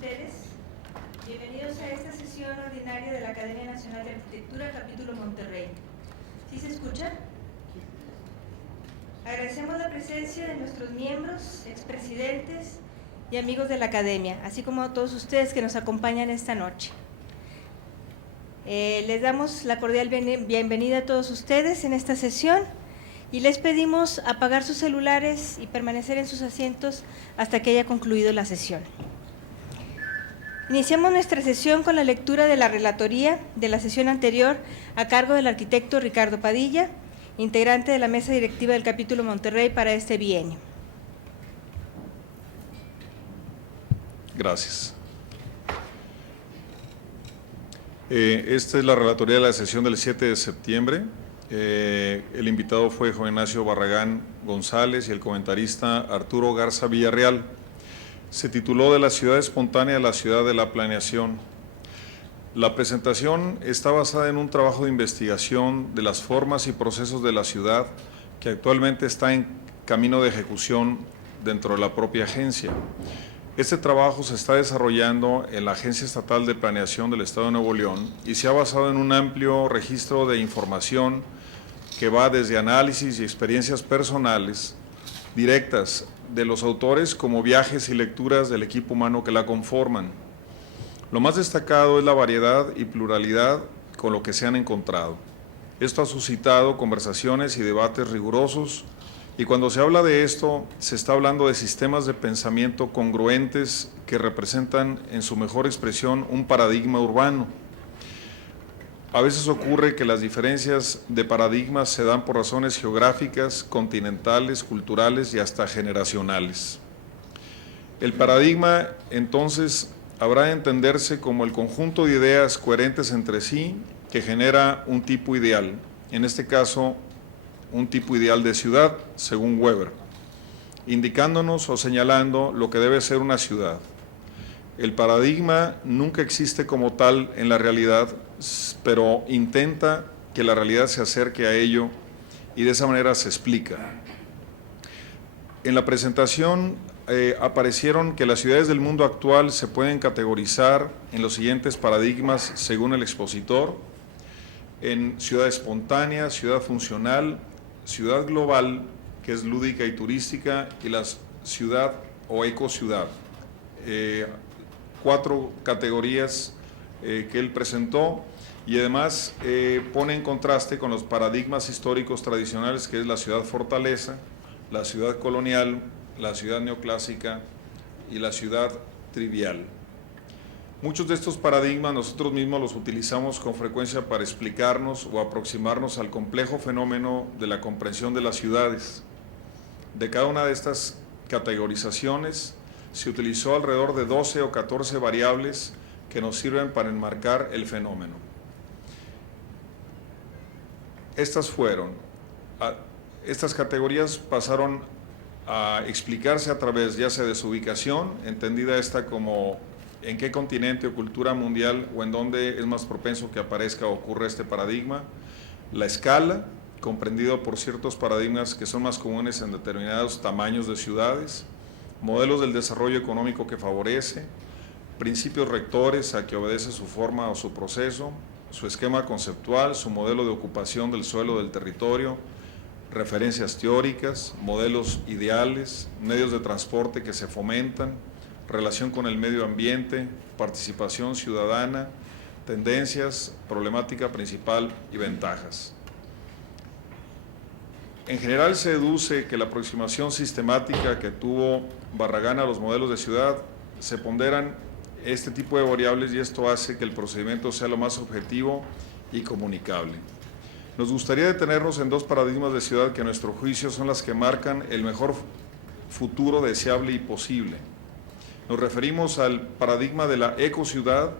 ustedes. Bienvenidos a esta sesión ordinaria de la Academia Nacional de Arquitectura, capítulo Monterrey. ¿Sí se escucha? Agradecemos la presencia de nuestros miembros, expresidentes y amigos de la Academia, así como a todos ustedes que nos acompañan esta noche. Les damos la cordial bienvenida a todos ustedes en esta sesión y les pedimos apagar sus celulares y permanecer en sus asientos hasta que haya concluido la sesión. Iniciamos nuestra sesión con la lectura de la relatoría de la sesión anterior a cargo del arquitecto Ricardo Padilla, integrante de la mesa directiva del capítulo Monterrey para este bienio. Gracias. Esta es la relatoría de la sesión del 7 de septiembre. El invitado fue Juan Ignacio Barragán González y el comentarista Arturo Garza Villarreal. Se tituló De la ciudad espontánea a la ciudad de la planeación. La presentación está basada en un trabajo de investigación de las formas y procesos de la ciudad que actualmente está en camino de ejecución dentro de la propia agencia. Este trabajo se está desarrollando en la Agencia Estatal de Planeación del Estado de Nuevo León y se ha basado en un amplio registro de información que va desde análisis y experiencias personales directas de los autores como viajes y lecturas del equipo humano que la conforman. Lo más destacado es la variedad y pluralidad con lo que se han encontrado. Esto ha suscitado conversaciones y debates rigurosos y cuando se habla de esto, se está hablando de sistemas de pensamiento congruentes que representan en su mejor expresión un paradigma urbano. A veces ocurre que las diferencias de paradigmas se dan por razones geográficas, continentales, culturales y hasta generacionales. El paradigma, entonces, habrá de entenderse como el conjunto de ideas coherentes entre sí que genera un tipo ideal, en este caso, un tipo ideal de ciudad, según Weber, indicándonos o señalando lo que debe ser una ciudad. El paradigma nunca existe como tal en la realidad, pero intenta que la realidad se acerque a ello y de esa manera se explica. En la presentación aparecieron que las ciudades del mundo actual se pueden categorizar en los siguientes paradigmas según el expositor: en ciudad espontánea, ciudad funcional, ciudad global, que es lúdica y turística, y la ciudad o ecociudad. 4 categorías que él presentó y además pone en contraste con los paradigmas históricos tradicionales, que es la ciudad fortaleza, la ciudad colonial, la ciudad neoclásica y la ciudad trivial. Muchos de estos paradigmas nosotros mismos los utilizamos con frecuencia para explicarnos o aproximarnos al complejo fenómeno de la comprensión de las ciudades. De cada una de estas categorizaciones se utilizó alrededor de 12 o 14 variables que nos sirven para enmarcar el fenómeno. Estas categorías pasaron a explicarse a través ya sea de su ubicación, entendida esta como en qué continente o cultura mundial o en dónde es más propenso que aparezca o ocurra este paradigma, la escala, comprendido por ciertos paradigmas que son más comunes en determinados tamaños de ciudades, modelos del desarrollo económico que favorece, principios rectores a que obedece su forma o su proceso, su esquema conceptual, su modelo de ocupación del suelo del territorio, referencias teóricas, modelos ideales, medios de transporte que se fomentan, relación con el medio ambiente, participación ciudadana, tendencias, problemática principal y ventajas. En general se deduce que la aproximación sistemática que tuvo Barragán a los modelos de ciudad se ponderan este tipo de variables y esto hace que el procedimiento sea lo más objetivo y comunicable. Nos gustaría detenernos en 2 paradigmas de ciudad que a nuestro juicio son las que marcan el mejor futuro deseable y posible. Nos referimos al paradigma de la ecociudad,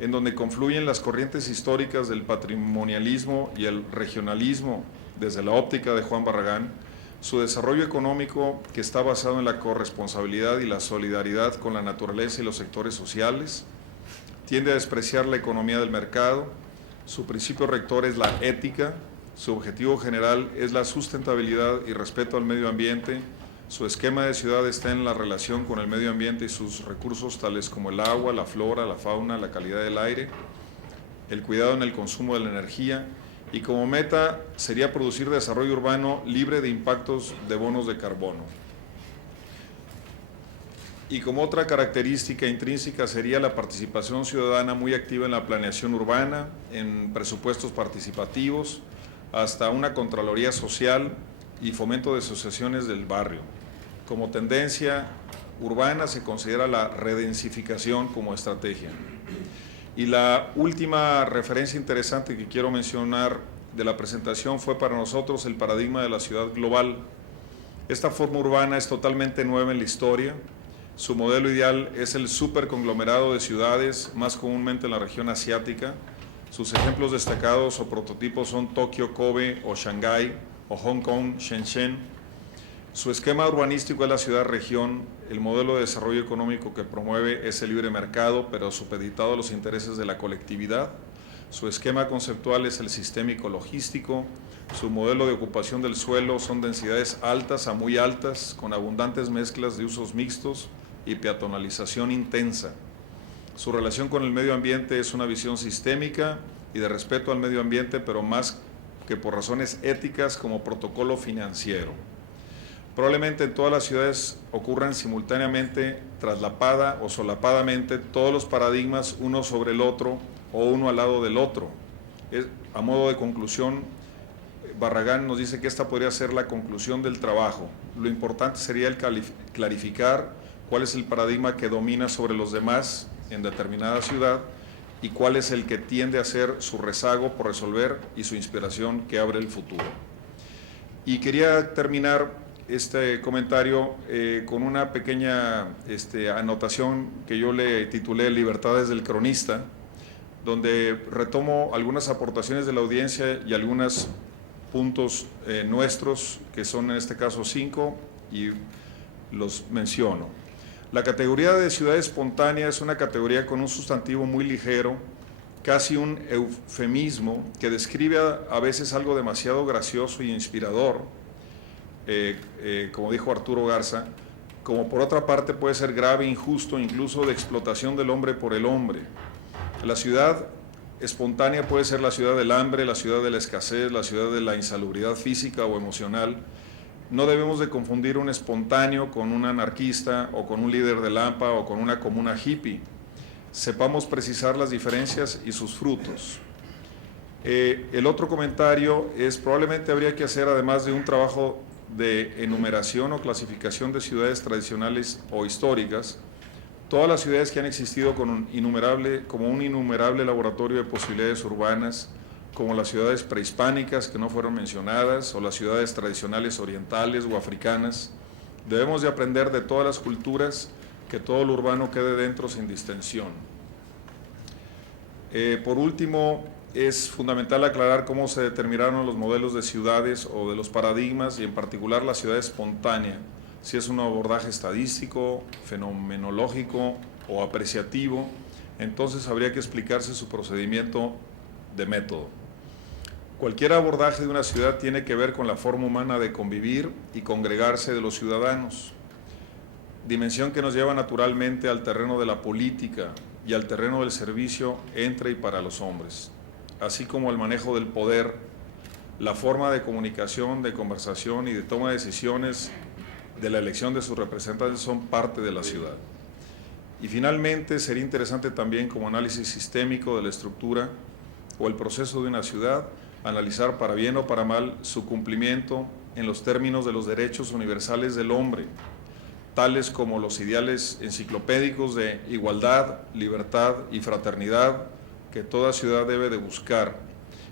en donde confluyen las corrientes históricas del patrimonialismo y el regionalismo desde la óptica de Juan Barragán, su desarrollo económico que está basado en la corresponsabilidad y la solidaridad con la naturaleza y los sectores sociales, tiende a despreciar la economía del mercado, su principio rector es la ética, su objetivo general es la sustentabilidad y respeto al medio ambiente, Su esquema de ciudad está en la relación con el medio ambiente y sus recursos tales como el agua, la flora, la fauna, la calidad del aire, el cuidado en el consumo de la energía, y como meta sería producir desarrollo urbano libre de impactos de bonos de carbono. Y como otra característica intrínseca sería la participación ciudadana muy activa en la planeación urbana, en presupuestos participativos, hasta una contraloría social y fomento de asociaciones del barrio. Como tendencia urbana se considera la redensificación como estrategia. Y la última referencia interesante que quiero mencionar de la presentación fue para nosotros el paradigma de la ciudad global. Esta forma urbana es totalmente nueva en la historia. Su modelo ideal es el superconglomerado de ciudades, más comúnmente en la región asiática. Sus ejemplos destacados o prototipos son Tokio, Kobe o Shanghái, o Hong Kong, Shenzhen. Su esquema urbanístico es la ciudad-región. El modelo de desarrollo económico que promueve es el libre mercado, pero supeditado a los intereses de la colectividad. Su esquema conceptual es el sistémico logístico. Su modelo de ocupación del suelo son densidades altas a muy altas, con abundantes mezclas de usos mixtos y peatonalización intensa. Su relación con el medio ambiente es una visión sistémica y de respeto al medio ambiente, pero más que por razones éticas como protocolo financiero. Probablemente en todas las ciudades ocurran simultáneamente, traslapada o solapadamente, todos los paradigmas uno sobre el otro o uno al lado del otro. A modo de conclusión, Barragán nos dice que esta podría ser la conclusión del trabajo. Lo importante sería el clarificar cuál es el paradigma que domina sobre los demás en determinada ciudad y cuál es el que tiende a ser su rezago por resolver y su inspiración que abre el futuro. Y quería terminar este comentario con una pequeña anotación que yo le titulé Libertades del Cronista, donde retomo algunas aportaciones de la audiencia y algunos puntos nuestros, que son en este caso 5, y los menciono. La categoría de ciudad espontánea es una categoría con un sustantivo muy ligero, casi un eufemismo, que describe a veces algo demasiado gracioso y inspirador, como dijo Arturo Garza, como por otra parte puede ser grave, injusto, incluso de explotación del hombre por el hombre. La ciudad espontánea puede ser la ciudad del hambre, la ciudad de la escasez, la ciudad de la insalubridad física o emocional. No debemos de confundir un espontáneo con un anarquista o con un líder de Lampa o con una comuna hippie. Sepamos precisar las diferencias y sus frutos. El otro comentario es: probablemente habría que hacer, además de un trabajo de enumeración o clasificación de ciudades tradicionales o históricas, todas las ciudades que han existido como un innumerable laboratorio de posibilidades urbanas, como las ciudades prehispánicas que no fueron mencionadas, o las ciudades tradicionales orientales o africanas. Debemos de aprender de todas las culturas, que todo lo urbano quede dentro sin distensión. Por último, es fundamental aclarar cómo se determinaron los modelos de ciudades o de los paradigmas, y en particular la ciudad espontánea, si es un abordaje estadístico, fenomenológico o apreciativo. Entonces habría que explicarse su procedimiento de método. Cualquier abordaje de una ciudad tiene que ver con la forma humana de convivir y congregarse de los ciudadanos, dimensión que nos lleva naturalmente al terreno de la política y al terreno del servicio entre y para los hombres, así como el manejo del poder, la forma de comunicación, de conversación y de toma de decisiones de la elección de sus representantes son parte de la ciudad. Y finalmente sería interesante también, como análisis sistémico de la estructura o el proceso de una ciudad, analizar para bien o para mal su cumplimiento en los términos de los derechos universales del hombre, tales como los ideales enciclopédicos de igualdad, libertad y fraternidad que toda ciudad debe de buscar,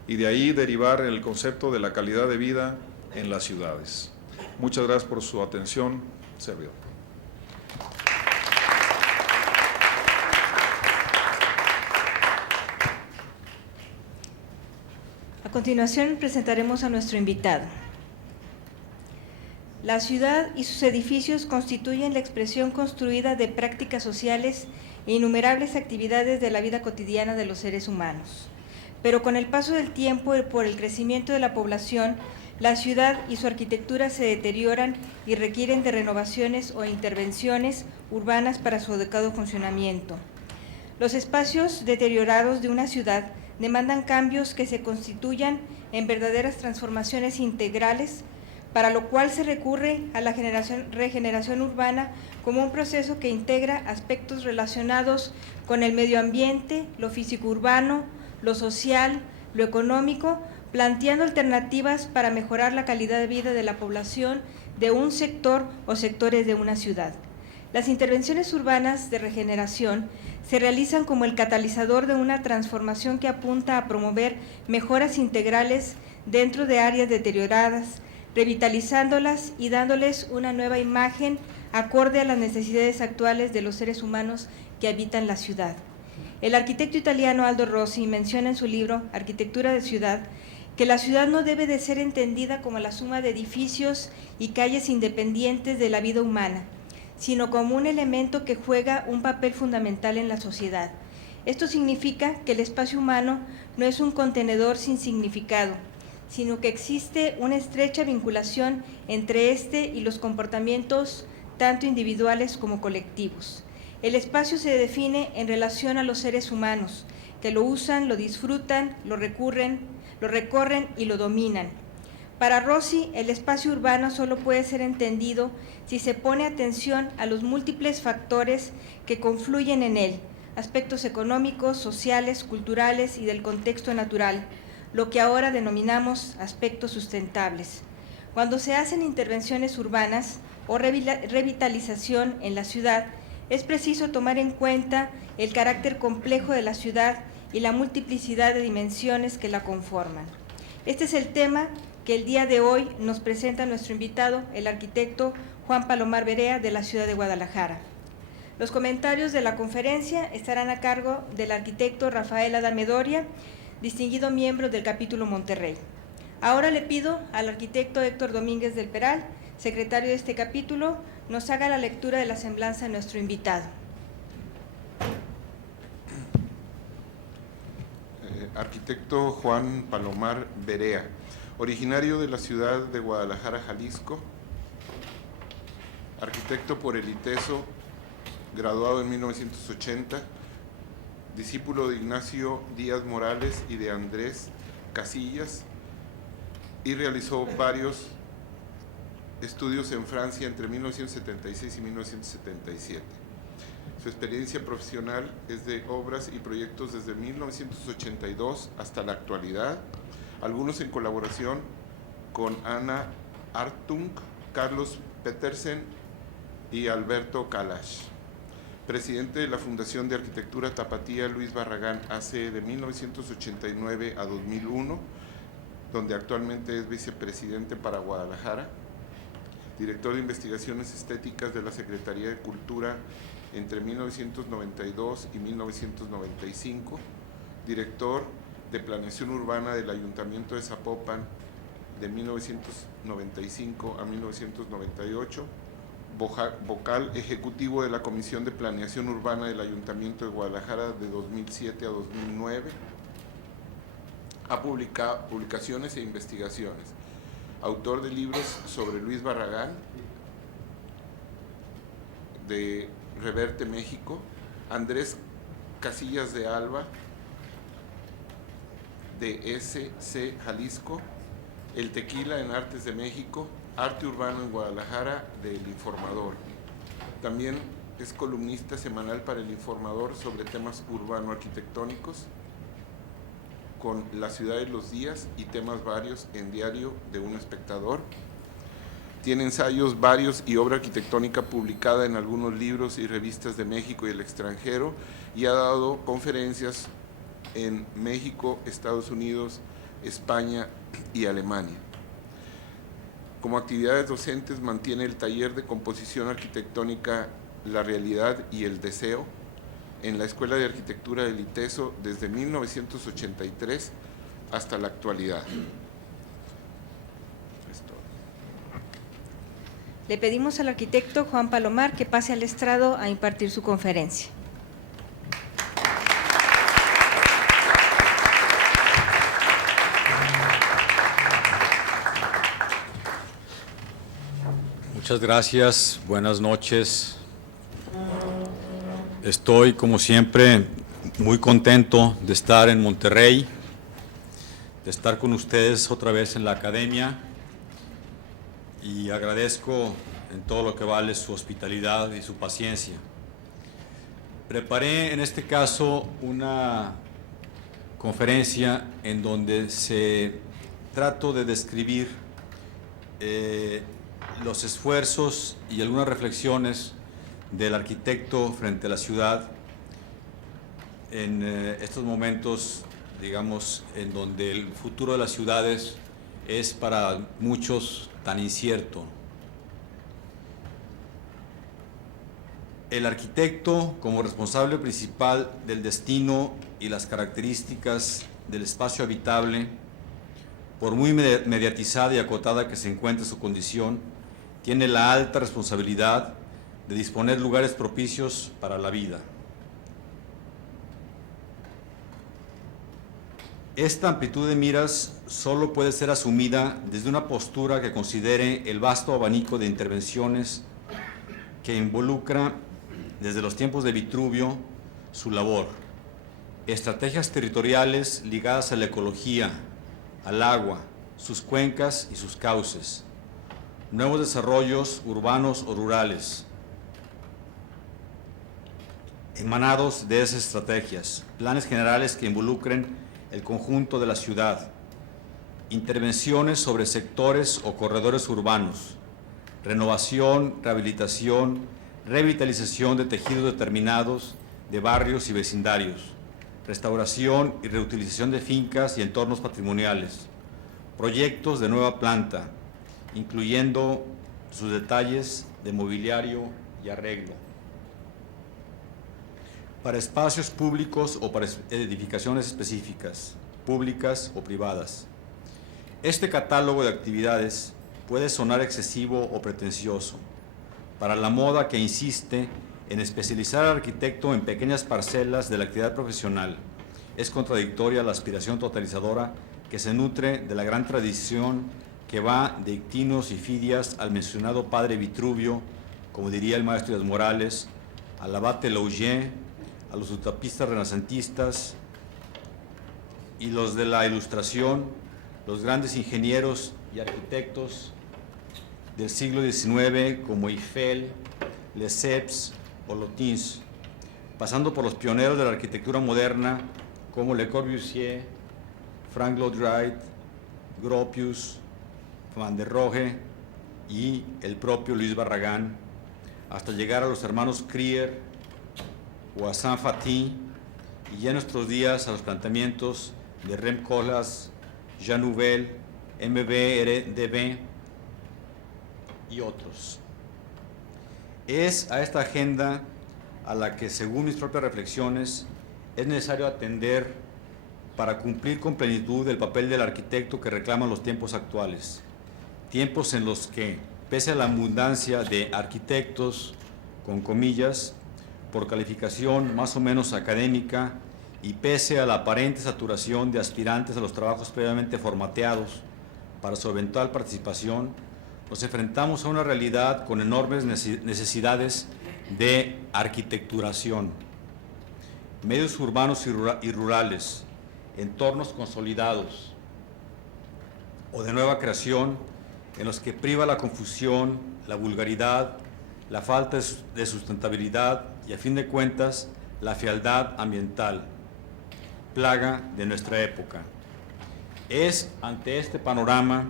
y de ahí derivar el concepto de la calidad de vida en las ciudades. Muchas gracias por su atención. Servidor. A continuación presentaremos a nuestro invitado. La ciudad y sus edificios constituyen la expresión construida de prácticas sociales e innumerables actividades de la vida cotidiana de los seres humanos. Pero con el paso del tiempo y por el crecimiento de la población, la ciudad y su arquitectura se deterioran y requieren de renovaciones o intervenciones urbanas para su adecuado funcionamiento. Los espacios deteriorados de una ciudad demandan cambios que se constituyan en verdaderas transformaciones integrales, para lo cual se recurre a la regeneración urbana como un proceso que integra aspectos relacionados con el medio ambiente, lo físico urbano, lo social, lo económico, planteando alternativas para mejorar la calidad de vida de la población de un sector o sectores de una ciudad. Las intervenciones urbanas de regeneración se realizan como el catalizador de una transformación que apunta a promover mejoras integrales dentro de áreas deterioradas, revitalizándolas y dándoles una nueva imagen acorde a las necesidades actuales de los seres humanos que habitan la ciudad. El arquitecto italiano Aldo Rossi menciona en su libro Arquitectura de Ciudad que la ciudad no debe de ser entendida como la suma de edificios y calles independientes de la vida humana, sino como un elemento que juega un papel fundamental en la sociedad. Esto significa que el espacio humano no es un contenedor sin significado, sino que existe una estrecha vinculación entre este y los comportamientos tanto individuales como colectivos. El espacio se define en relación a los seres humanos, que lo usan, lo disfrutan, lo recorren y lo dominan. Para Rossi, el espacio urbano solo puede ser entendido si se pone atención a los múltiples factores que confluyen en él, aspectos económicos, sociales, culturales y del contexto natural, lo que ahora denominamos aspectos sustentables. Cuando se hacen intervenciones urbanas o revitalización en la ciudad, es preciso tomar en cuenta el carácter complejo de la ciudad y la multiplicidad de dimensiones que la conforman. Este es el tema que el día de hoy nos presenta nuestro invitado, el arquitecto Juan Palomar Berea, de la ciudad de Guadalajara. Los comentarios de la conferencia estarán a cargo del arquitecto Rafael Adame Doria, distinguido miembro del capítulo Monterrey. Ahora le pido al arquitecto Héctor Domínguez del Peral, secretario de este capítulo, nos haga la lectura de la semblanza de nuestro invitado. Arquitecto Juan Palomar Berea, originario de la ciudad de Guadalajara, Jalisco, arquitecto por el ITESO, graduado en 1980, discípulo de Ignacio Díaz Morales y de Andrés Casillas, y realizó varios estudios en Francia entre 1976 y 1977. Su experiencia profesional es de obras y proyectos desde 1982 hasta la actualidad, algunos en colaboración con Ana Hartung, Carlos Petersen y Alberto Kalash. Presidente de la Fundación de Arquitectura Tapatía Luis Barragán AC de 1989 a 2001, donde actualmente es vicepresidente para Guadalajara, director de investigaciones estéticas de la Secretaría de Cultura entre 1992 y 1995, director de Planeación Urbana del Ayuntamiento de Zapopan de 1995 a 1998, vocal ejecutivo de la Comisión de Planeación Urbana del Ayuntamiento de Guadalajara de 2007 a 2009, ha publicado publicaciones e investigaciones, autor de libros sobre Luis Barragán, de Reverte México, Andrés Casillas de Alba, de SC Jalisco, El Tequila en Artes de México, Arte Urbano en Guadalajara, de El Informador. También es columnista semanal para El Informador sobre temas urbano-arquitectónicos, con La Ciudad de los Días y temas varios en Diario de un Espectador. Tiene ensayos varios y obra arquitectónica publicada en algunos libros y revistas de México y el extranjero, y ha dado conferencias en México, Estados Unidos, España y Alemania. Como actividades docentes mantiene el taller de composición arquitectónica La Realidad y el Deseo en la Escuela de Arquitectura del ITESO desde 1983 hasta la actualidad. Le pedimos al arquitecto Juan Palomar que pase al estrado a impartir su conferencia. Muchas gracias, buenas noches. Estoy, como siempre, muy contento de estar en Monterrey, de estar con ustedes otra vez en la academia, y agradezco en todo lo que vale su hospitalidad y su paciencia. Preparé en este caso una conferencia en donde trato de describir los esfuerzos y algunas reflexiones del arquitecto frente a la ciudad en estos momentos, digamos, en donde el futuro de las ciudades es para muchos tan incierto. El arquitecto, como responsable principal del destino y las características del espacio habitable, por muy mediatizada y acotada que se encuentre su condición, tiene la alta responsabilidad de disponer lugares propicios para la vida. Esta amplitud de miras solo puede ser asumida desde una postura que considere el vasto abanico de intervenciones que involucra desde los tiempos de Vitruvio su labor, estrategias territoriales ligadas a la ecología, al agua, sus cuencas y sus cauces, nuevos desarrollos urbanos o rurales, emanados de esas estrategias, planes generales que involucren el conjunto de la ciudad, intervenciones sobre sectores o corredores urbanos, renovación, rehabilitación, revitalización de tejidos determinados de barrios y vecindarios, restauración y reutilización de fincas y entornos patrimoniales, proyectos de nueva planta, incluyendo sus detalles de mobiliario y arreglo, para espacios públicos o para edificaciones específicas, públicas o privadas. Este catálogo de actividades puede sonar excesivo o pretencioso para la moda que insiste en especializar al arquitecto en pequeñas parcelas de la actividad profesional. Es contradictoria la aspiración totalizadora que se nutre de la gran tradición que va de Ictinos y Fidias al mencionado padre Vitruvio, como diría el maestro Díaz Morales, al abate Laugier, a los utopistas renacentistas y los de la Ilustración, los grandes ingenieros y arquitectos del siglo XIX como Eiffel, Lesseps o Lotins, pasando por los pioneros de la arquitectura moderna como Le Corbusier, Frank Lloyd Wright, Gropius, Van der Rohe y el propio Luis Barragán, hasta llegar a los hermanos Krier o a Saint-Fatin, y ya en nuestros días a los planteamientos de Rem Koolhaas, Jean Nouvel, MBRDB y otros. Es a esta agenda a la que, según mis propias reflexiones, es necesario atender para cumplir con plenitud el papel del arquitecto que reclaman los tiempos actuales, tiempos en los que, pese a la abundancia de arquitectos, con comillas, por calificación más o menos académica, y pese a la aparente saturación de aspirantes a los trabajos previamente formateados para su eventual participación, nos enfrentamos a una realidad con enormes necesidades de arquitecturación. Medios urbanos y rurales, entornos consolidados o de nueva creación en los que priva la confusión, la vulgaridad, la falta de sustentabilidad y, a fin de cuentas, la fealdad ambiental, plaga de nuestra época. Es ante este panorama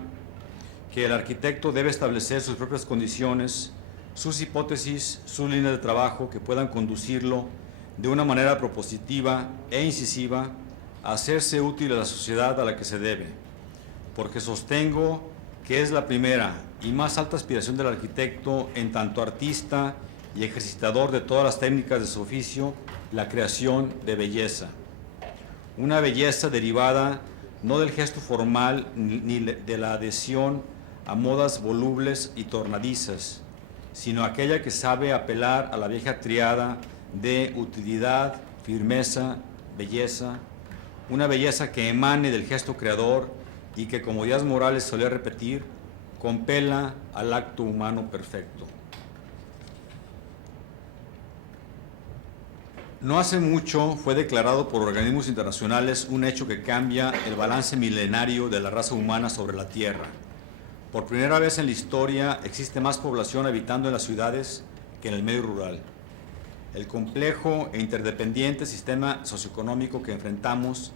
que el arquitecto debe establecer sus propias condiciones, sus hipótesis, sus líneas de trabajo que puedan conducirlo de una manera propositiva e incisiva a hacerse útil a la sociedad a la que se debe, porque sostengo que es la primera y más alta aspiración del arquitecto, en tanto artista y ejercitador de todas las técnicas de su oficio, la creación de belleza. Una belleza derivada no del gesto formal ni de la adhesión a modas volubles y tornadizas, sino aquella que sabe apelar a la vieja triada de utilidad, firmeza, belleza, una belleza que emane del gesto creador y que, como Díaz Morales solía repetir, compela al acto humano perfecto. No hace mucho fue declarado por organismos internacionales un hecho que cambia el balance milenario de la raza humana sobre la Tierra. Por primera vez en la historia existe más población habitando en las ciudades que en el medio rural. El complejo e interdependiente sistema socioeconómico que enfrentamos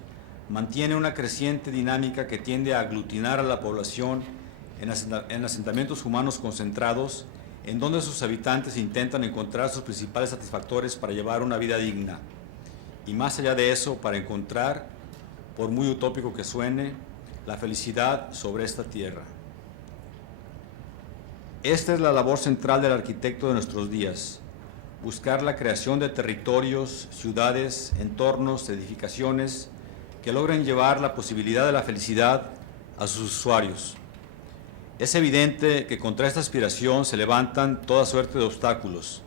mantiene una creciente dinámica que tiende a aglutinar a la población en asentamientos humanos concentrados, en donde sus habitantes intentan encontrar sus principales satisfactores para llevar una vida digna. Y más allá de eso, para encontrar, por muy utópico que suene, la felicidad sobre esta tierra. Esta es la labor central del arquitecto de nuestros días: buscar la creación de territorios, ciudades, entornos, edificaciones que logren llevar la posibilidad de la felicidad a sus usuarios. Es evidente que contra esta aspiración se levantan toda suerte de obstáculos,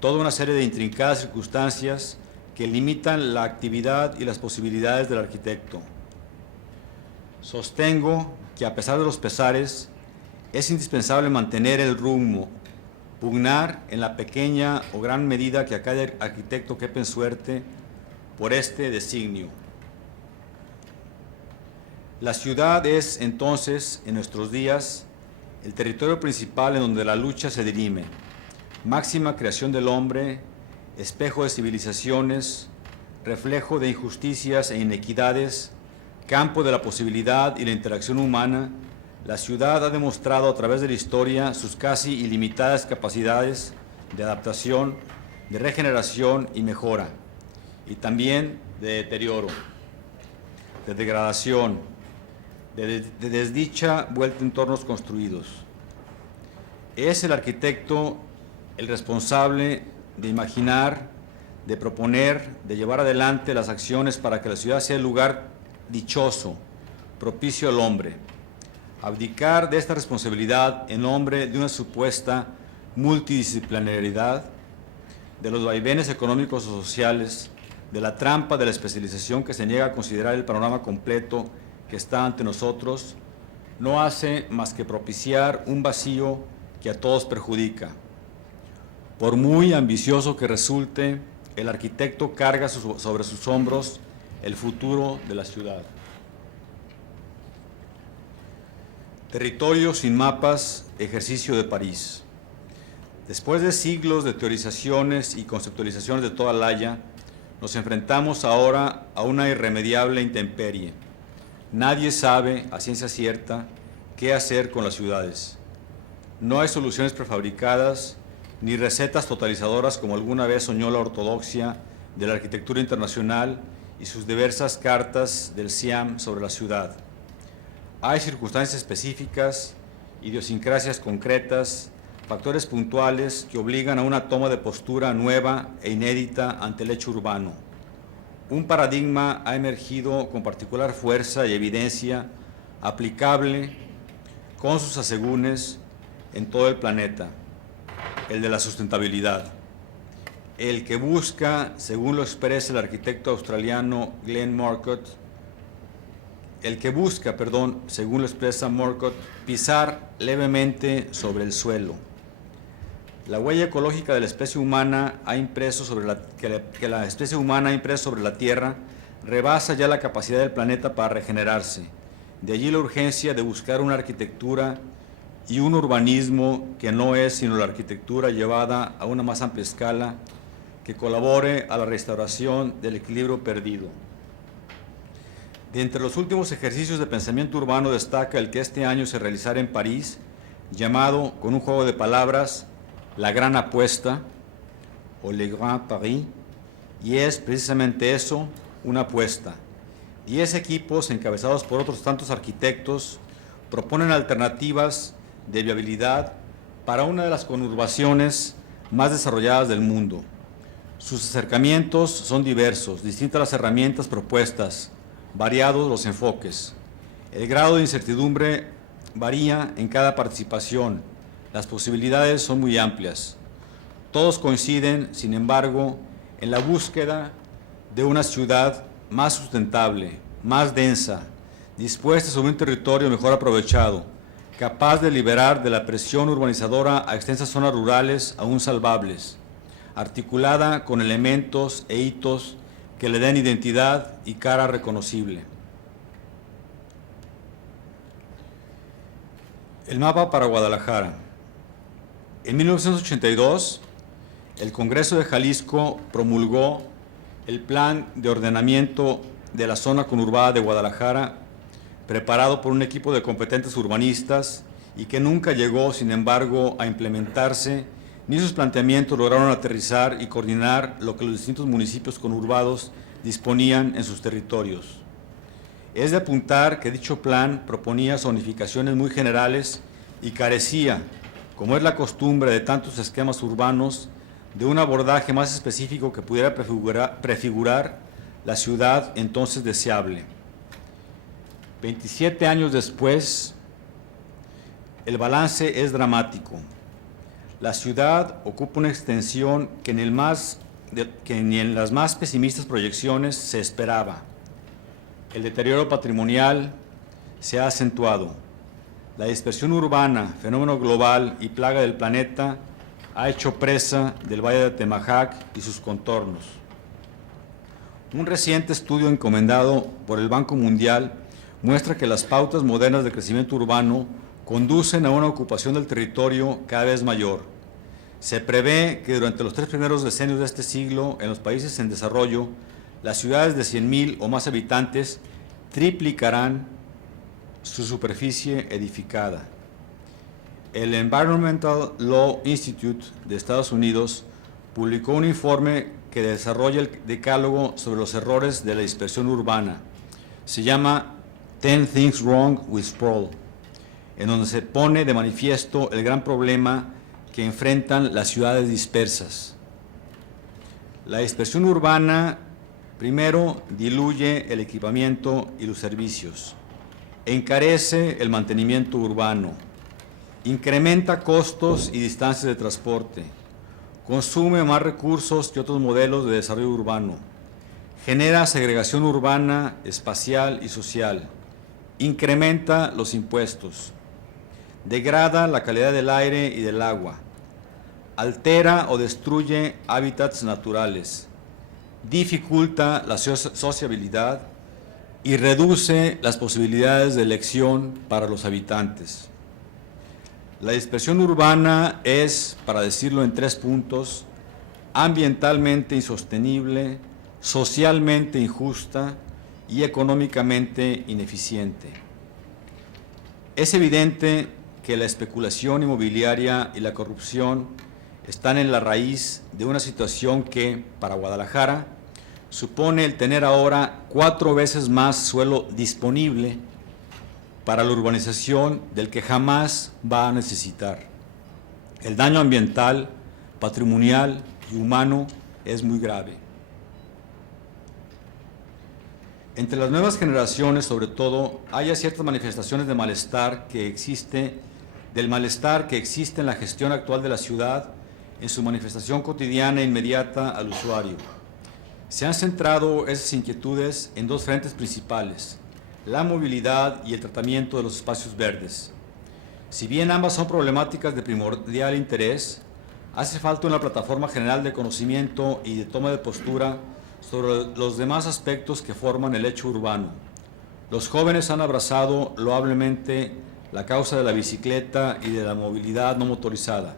toda una serie de intrincadas circunstancias que limitan la actividad y las posibilidades del arquitecto. Sostengo que, a pesar de los pesares, es indispensable mantener el rumbo, pugnar en la pequeña o gran medida que a cada arquitecto quepa en suerte por este designio. La ciudad es, entonces, en nuestros días, el territorio principal en donde la lucha se dirime, máxima creación del hombre, espejo de civilizaciones, reflejo de injusticias e inequidades, campo de la posibilidad y la interacción humana. La ciudad ha demostrado a través de la historia sus casi ilimitadas capacidades de adaptación, de regeneración y mejora, y también de deterioro, de degradación, de desdicha vuelta en entornos construidos. Es el arquitecto el responsable de imaginar, de proponer, de llevar adelante las acciones para que la ciudad sea el lugar dichoso, propicio al hombre. Abdicar de esta responsabilidad en nombre de una supuesta multidisciplinariedad, de los vaivenes económicos o sociales, de la trampa de la especialización que se niega a considerar el panorama completo que está ante nosotros, no hace más que propiciar un vacío que a todos perjudica. Por muy ambicioso que resulte, el arquitecto carga sobre sus hombros el futuro de la ciudad. Territorio sin mapas, ejercicio de París. Después de siglos de teorizaciones y conceptualizaciones de toda la haya, nos enfrentamos ahora a una irremediable intemperie. Nadie sabe a ciencia cierta qué hacer con las ciudades. No hay soluciones prefabricadas ni recetas totalizadoras como alguna vez soñó la ortodoxia de la arquitectura internacional y sus diversas cartas del Siam sobre la ciudad. Hay circunstancias específicas, idiosincrasias concretas, factores puntuales que obligan a una toma de postura nueva e inédita ante el hecho urbano. Un paradigma ha emergido con particular fuerza y evidencia, aplicable con sus asegúnes en todo el planeta, el de la sustentabilidad, el que busca, según lo expresa el arquitecto australiano Glenn Murcutt, según lo expresa Murcutt, pisar levemente sobre el suelo. La huella ecológica de la especie humana que la especie humana ha impreso sobre la Tierra rebasa ya la capacidad del planeta para regenerarse. De allí la urgencia de buscar una arquitectura y un urbanismo que no es sino la arquitectura llevada a una más amplia escala, que colabore a la restauración del equilibrio perdido. De entre los últimos ejercicios de pensamiento urbano destaca el que este año se realizará en París, llamado, con un juego de palabras, La Gran Apuesta, o Le Grand Paris, y es precisamente eso, una apuesta. 10 equipos, encabezados por otros tantos arquitectos, proponen alternativas de viabilidad para una de las conurbaciones más desarrolladas del mundo. Sus acercamientos son diversos, distintas las herramientas propuestas, variados los enfoques. El grado de incertidumbre varía en cada participación. Las posibilidades son muy amplias. Todos coinciden, sin embargo, en la búsqueda de una ciudad más sustentable, más densa, dispuesta sobre un territorio mejor aprovechado, capaz de liberar de la presión urbanizadora a extensas zonas rurales aún salvables, articulada con elementos e hitos que le den identidad y cara reconocible. El mapa para Guadalajara. En 1982, el Congreso de Jalisco promulgó el Plan de Ordenamiento de la Zona Conurbada de Guadalajara, preparado por un equipo de competentes urbanistas y que nunca llegó, sin embargo, a implementarse, ni sus planteamientos lograron aterrizar y coordinar lo que los distintos municipios conurbados disponían en sus territorios. Es de apuntar que dicho plan proponía zonificaciones muy generales y carecía, como es la costumbre de tantos esquemas urbanos, de un abordaje más específico que pudiera prefigurar la ciudad entonces deseable. 27 años después, el balance es dramático. La ciudad ocupa una extensión que ni en las más pesimistas proyecciones se esperaba. El deterioro patrimonial se ha acentuado. La dispersión urbana, fenómeno global y plaga del planeta, ha hecho presa del Valle de Atemajac y sus contornos. Un reciente estudio encomendado por el Banco Mundial muestra que las pautas modernas de crecimiento urbano conducen a una ocupación del territorio cada vez mayor. Se prevé que durante los 3 primeros decenios de este siglo, en los países en desarrollo, las ciudades de 100,000 o más habitantes triplicarán su superficie edificada. El Environmental Law Institute de Estados Unidos publicó un informe que desarrolla el decálogo sobre los errores de la dispersión urbana. Se llama 10 Things Wrong with Sprawl, en donde se pone de manifiesto el gran problema que enfrentan las ciudades dispersas. La dispersión urbana, primero, diluye el equipamiento y los servicios, encarece el mantenimiento urbano, incrementa costos y distancias de transporte, consume más recursos que otros modelos de desarrollo urbano, genera segregación urbana, espacial y social, incrementa los impuestos, degrada la calidad del aire y del agua, altera o destruye hábitats naturales, dificulta la sociabilidad y reduce las posibilidades de elección para los habitantes. La dispersión urbana es, para decirlo en 3 puntos, ambientalmente insostenible, socialmente injusta y económicamente ineficiente. Es evidente que la especulación inmobiliaria y la corrupción están en la raíz de una situación que, para Guadalajara, supone el tener ahora 4 veces más suelo disponible para la urbanización del que jamás va a necesitar. El daño ambiental, patrimonial y humano es muy grave. Entre las nuevas generaciones, sobre todo, hay ciertas manifestaciones de malestar que existe en la gestión actual de la ciudad, en su manifestación cotidiana e inmediata al usuario. Se han centrado esas inquietudes en 2 frentes principales: la movilidad y el tratamiento de los espacios verdes. Si bien ambas son problemáticas de primordial interés, hace falta una plataforma general de conocimiento y de toma de postura sobre los demás aspectos que forman el hecho urbano. Los jóvenes han abrazado loablemente la causa de la bicicleta y de la movilidad no motorizada.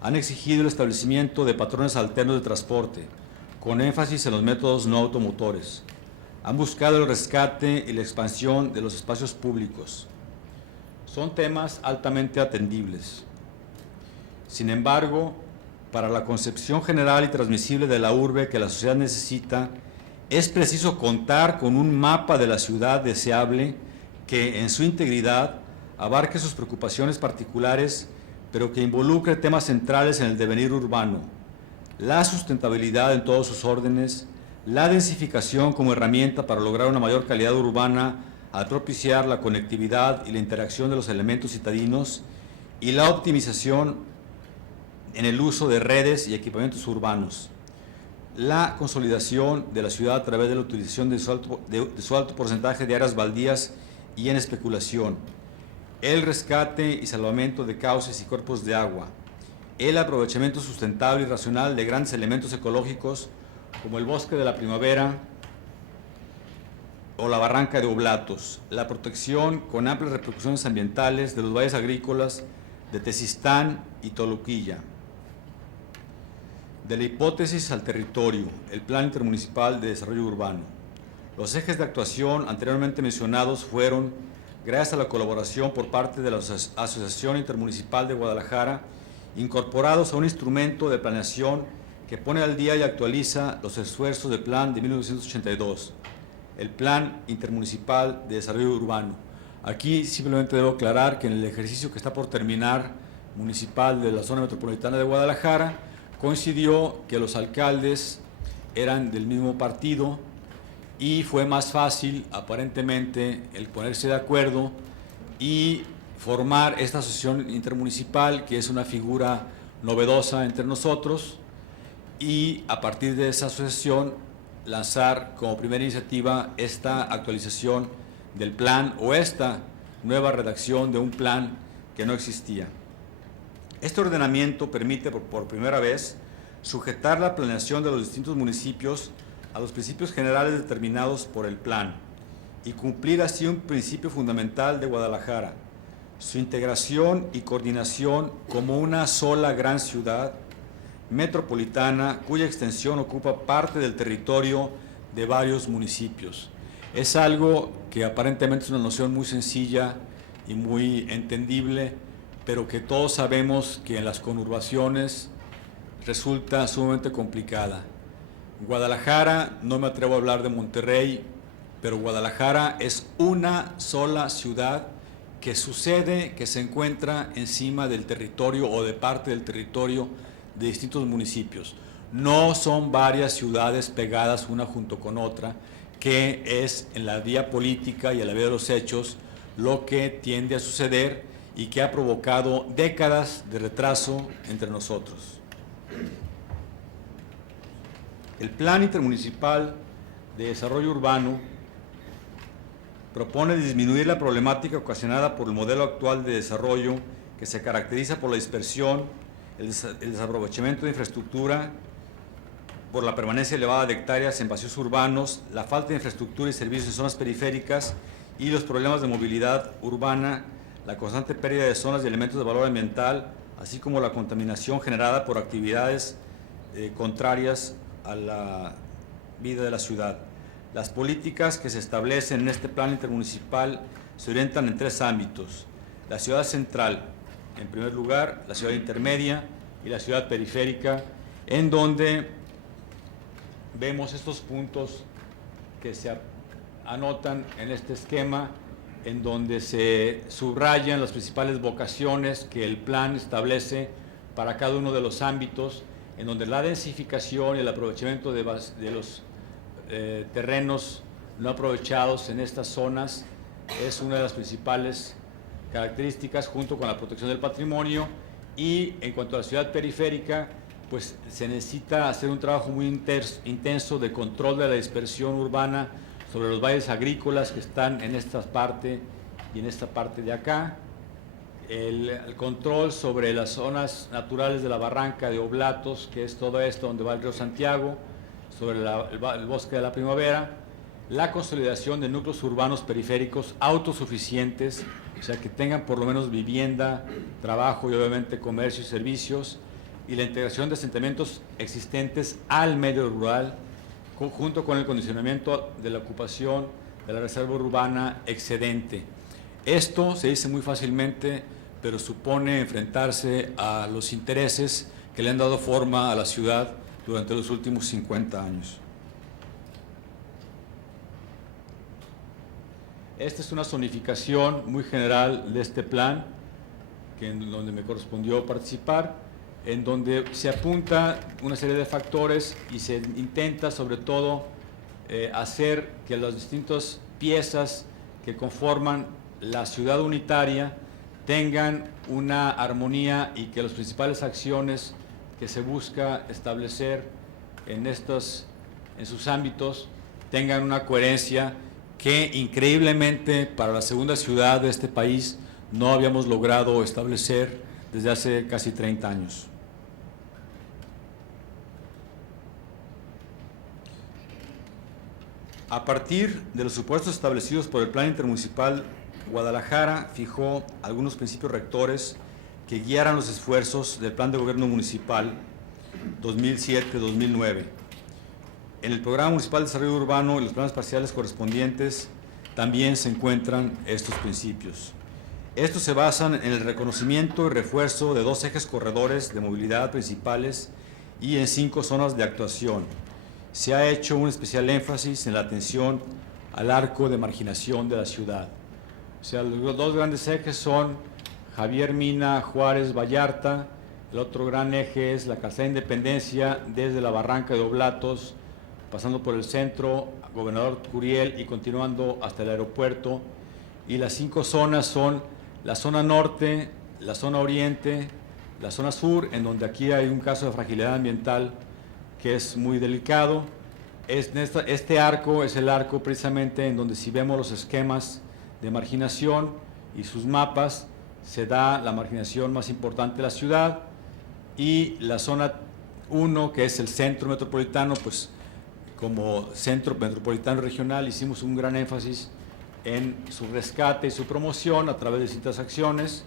Han exigido el establecimiento de patrones alternos de transporte, con énfasis en los métodos no automotores. Han buscado el rescate y la expansión de los espacios públicos. Son temas altamente atendibles. Sin embargo, para la concepción general y transmisible de la urbe que la sociedad necesita, es preciso contar con un mapa de la ciudad deseable que, en su integridad, abarque sus preocupaciones particulares, pero que involucre temas centrales en el devenir urbano: la sustentabilidad en todos sus órdenes, la densificación como herramienta para lograr una mayor calidad urbana al propiciar la conectividad y la interacción de los elementos citadinos, y la optimización en el uso de redes y equipamientos urbanos, la consolidación de la ciudad a través de la utilización de su alto porcentaje de áreas baldías y en especulación, el rescate y salvamento de cauces y cuerpos de agua, el aprovechamiento sustentable y racional de grandes elementos ecológicos como el bosque de la primavera o la barranca de Oblatos, la protección con amplias repercusiones ambientales de los valles agrícolas de Tezistán y Toluquilla. De la hipótesis al territorio, el Plan Intermunicipal de Desarrollo Urbano. Los ejes de actuación anteriormente mencionados fueron, gracias a la colaboración por parte de la Asociación Intermunicipal de Guadalajara, incorporados a un instrumento de planeación que pone al día y actualiza los esfuerzos del Plan de 1982, el Plan Intermunicipal de Desarrollo Urbano. Aquí simplemente debo aclarar que en el ejercicio que está por terminar municipal de la zona metropolitana de Guadalajara, coincidió que los alcaldes eran del mismo partido y fue más fácil, aparentemente, el ponerse de acuerdo y formar esta asociación intermunicipal, que es una figura novedosa entre nosotros, y a partir de esa asociación lanzar como primera iniciativa esta actualización del plan o esta nueva redacción de un plan que no existía. Este ordenamiento permite por primera vez sujetar la planeación de los distintos municipios a los principios generales determinados por el plan y cumplir así un principio fundamental de Guadalajara, su integración y coordinación como una sola gran ciudad metropolitana cuya extensión ocupa parte del territorio de varios municipios. Es algo que aparentemente es una noción muy sencilla y muy entendible, pero que todos sabemos que en las conurbaciones resulta sumamente complicada. Guadalajara, no me atrevo a hablar de Monterrey, pero Guadalajara es una sola ciudad que sucede, que se encuentra encima del territorio o de parte del territorio de distintos municipios. No son varias ciudades pegadas una junto con otra, que es en la vía política y en la vía de los hechos lo que tiende a suceder y que ha provocado décadas de retraso entre nosotros. El Plan Intermunicipal de Desarrollo Urbano propone disminuir la problemática ocasionada por el modelo actual de desarrollo que se caracteriza por la dispersión, el desaprovechamiento de infraestructura, por la permanencia elevada de hectáreas en vacíos urbanos, la falta de infraestructura y servicios en zonas periféricas y los problemas de movilidad urbana, la constante pérdida de zonas y elementos de valor ambiental, así como la contaminación generada por actividades contrarias a la vida de la ciudad. Las políticas que se establecen en este plan intermunicipal se orientan en tres ámbitos: la ciudad central, en primer lugar, la ciudad intermedia y la ciudad periférica, en donde vemos estos puntos que se anotan en este esquema, en donde se subrayan las principales vocaciones que el plan establece para cada uno de los ámbitos, en donde la densificación y el aprovechamiento de los terrenos no aprovechados en estas zonas es una de las principales características, junto con la protección del patrimonio. Y en cuanto a la ciudad periférica, pues se necesita hacer un trabajo muy intenso de control de la dispersión urbana sobre los valles agrícolas que están en esta parte y en esta parte de acá, el control sobre las zonas naturales de la barranca de Oblatos, que es todo esto donde va el río Santiago, sobre el bosque de la primavera, la consolidación de núcleos urbanos periféricos autosuficientes, o sea, que tengan por lo menos vivienda, trabajo y obviamente comercio y servicios, y la integración de asentamientos existentes al medio rural, junto con el condicionamiento de la ocupación de la reserva urbana excedente. Esto se dice muy fácilmente, pero supone enfrentarse a los intereses que le han dado forma a la ciudad durante los últimos 50 años. Esta es una zonificación muy general de este plan, en donde me correspondió participar, en donde se apunta una serie de factores y se intenta sobre todo hacer que las distintas piezas que conforman la ciudad unitaria tengan una armonía y que las principales acciones que se busca establecer en sus ámbitos tengan una coherencia que increíblemente para la segunda ciudad de este país no habíamos logrado establecer desde hace casi 30 años. A partir de los supuestos establecidos por el Plan Intermunicipal, Guadalajara fijó algunos principios rectores que guiaran los esfuerzos del Plan de Gobierno Municipal 2007-2009. En el Programa Municipal de Desarrollo Urbano y los planes parciales correspondientes también se encuentran estos principios. Estos se basan en el reconocimiento y refuerzo de 2 ejes corredores de movilidad principales y en 5 zonas de actuación. Se ha hecho un especial énfasis en la atención al arco de marginación de la ciudad. O sea, los 2 grandes ejes son Javier Mina, Juárez, Vallarta. El otro gran eje es la Calzada de Independencia desde la Barranca de Oblatos, pasando por el centro, Gobernador Curiel y continuando hasta el aeropuerto. Y las 5 zonas son la zona norte, la zona oriente, la zona sur, en donde aquí hay un caso de fragilidad ambiental que es muy delicado. Este arco es el arco precisamente en donde, si vemos los esquemas de marginación y sus mapas, se da la marginación más importante de la ciudad. Y la zona 1, que es el centro metropolitano, pues como centro metropolitano regional hicimos un gran énfasis en su rescate y su promoción a través de distintas acciones,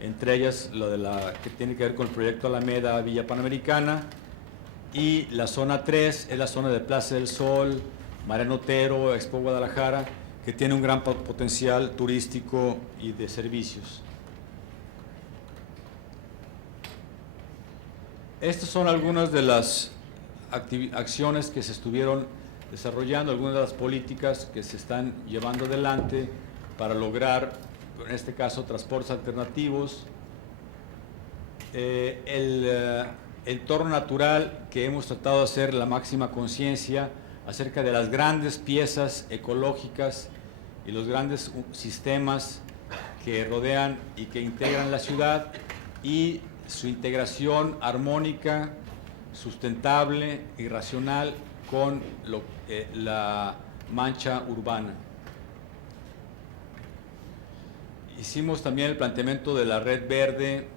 entre ellas la que tiene que ver con el proyecto Alameda Villa Panamericana. Y la zona 3 es la zona de Plaza del Sol, Mariano Otero, Expo Guadalajara, que tiene un gran potencial turístico y de servicios. Estas son algunas de las acciones que se estuvieron desarrollando, algunas de las políticas que se están llevando adelante para lograr, en este caso, transportes alternativos. El entorno natural, que hemos tratado de hacer la máxima conciencia acerca de las grandes piezas ecológicas y los grandes sistemas que rodean y que integran la ciudad, y su integración armónica, sustentable y racional con la mancha urbana. Hicimos también el planteamiento de la red verde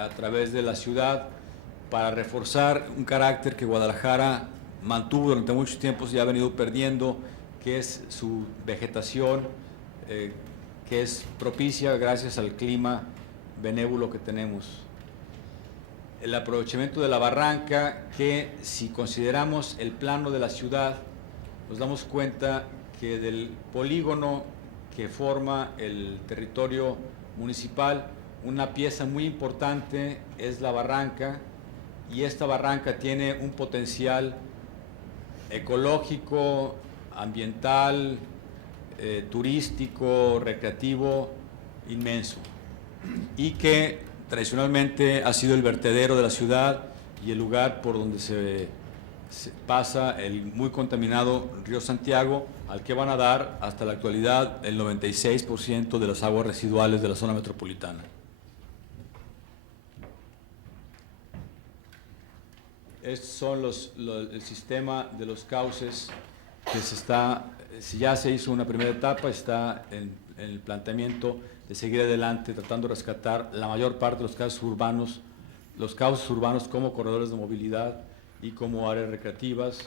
a través de la ciudad para reforzar un carácter que Guadalajara mantuvo durante muchos tiempos y ha venido perdiendo, que es su vegetación, que es propicia gracias al clima benévolo que tenemos. El aprovechamiento de la barranca, que si consideramos el plano de la ciudad, nos damos cuenta que del polígono que forma el territorio municipal, una pieza muy importante es la barranca, y esta barranca tiene un potencial ecológico, ambiental, turístico, recreativo inmenso, y que tradicionalmente ha sido el vertedero de la ciudad y el lugar por donde se pasa el muy contaminado río Santiago, al que van a dar hasta la actualidad el 96% de las aguas residuales de la zona metropolitana. Estos son el sistema de los cauces que ya se hizo una primera etapa, está en el planteamiento de seguir adelante tratando de rescatar la mayor parte de los cauces urbanos como corredores de movilidad y como áreas recreativas.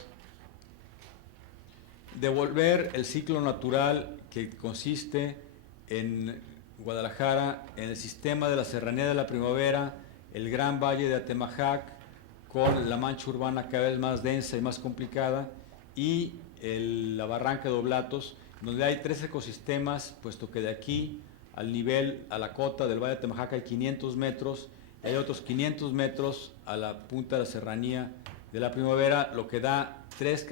Devolver el ciclo natural que consiste en Guadalajara, en el sistema de la Serranía de la Primavera, el Gran Valle de Atemajac, con la mancha urbana cada vez más densa y más complicada, y la Barranca de Oblatos, donde hay 3 ecosistemas, puesto que de aquí al nivel, a la cota del Valle de Atemajac hay 500 metros, y hay otros 500 metros a la punta de la Serranía de la Primavera, lo que da 3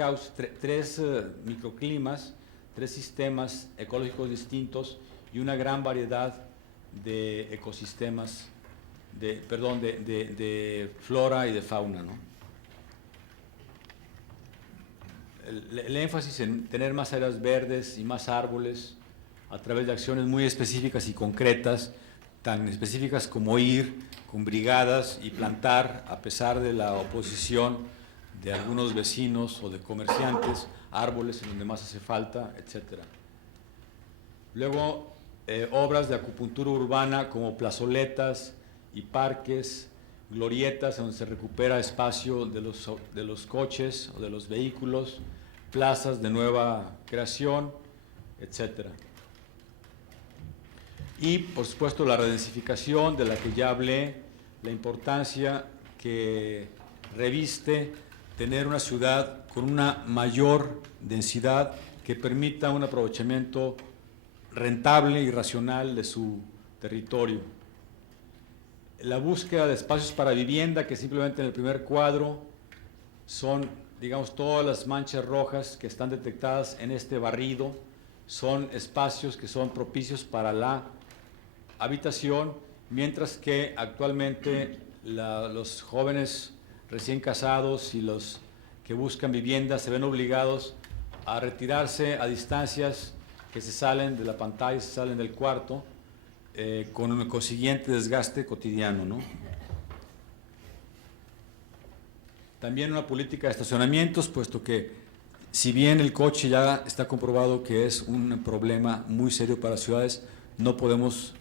microclimas, 3 sistemas ecológicos distintos y una gran variedad de ecosistemas, de flora y de fauna, ¿no? El énfasis en tener más áreas verdes y más árboles a través de acciones muy específicas y concretas, tan específicas como ir con brigadas y plantar, a pesar de la oposición de algunos vecinos o de comerciantes, árboles en donde más hace falta, etc. Luego, obras de acupuntura urbana como plazoletas y parques, glorietas donde se recupera espacio de los coches o de los vehículos, plazas de nueva creación, etc. Y, por supuesto, la redensificación de la que ya hablé, la importancia que reviste tener una ciudad con una mayor densidad que permita un aprovechamiento rentable y racional de su territorio. La búsqueda de espacios para vivienda, que simplemente en el primer cuadro son, digamos, todas las manchas rojas que están detectadas en este barrido, son espacios que son propicios para la habitación, mientras que actualmente los jóvenes recién casados y los que buscan vivienda se ven obligados a retirarse a distancias que se salen de la pantalla, se salen del cuarto, con un consiguiente desgaste cotidiano, ¿no? También una política de estacionamientos, puesto que si bien el coche ya está comprobado que es un problema muy serio para las ciudades, no podemos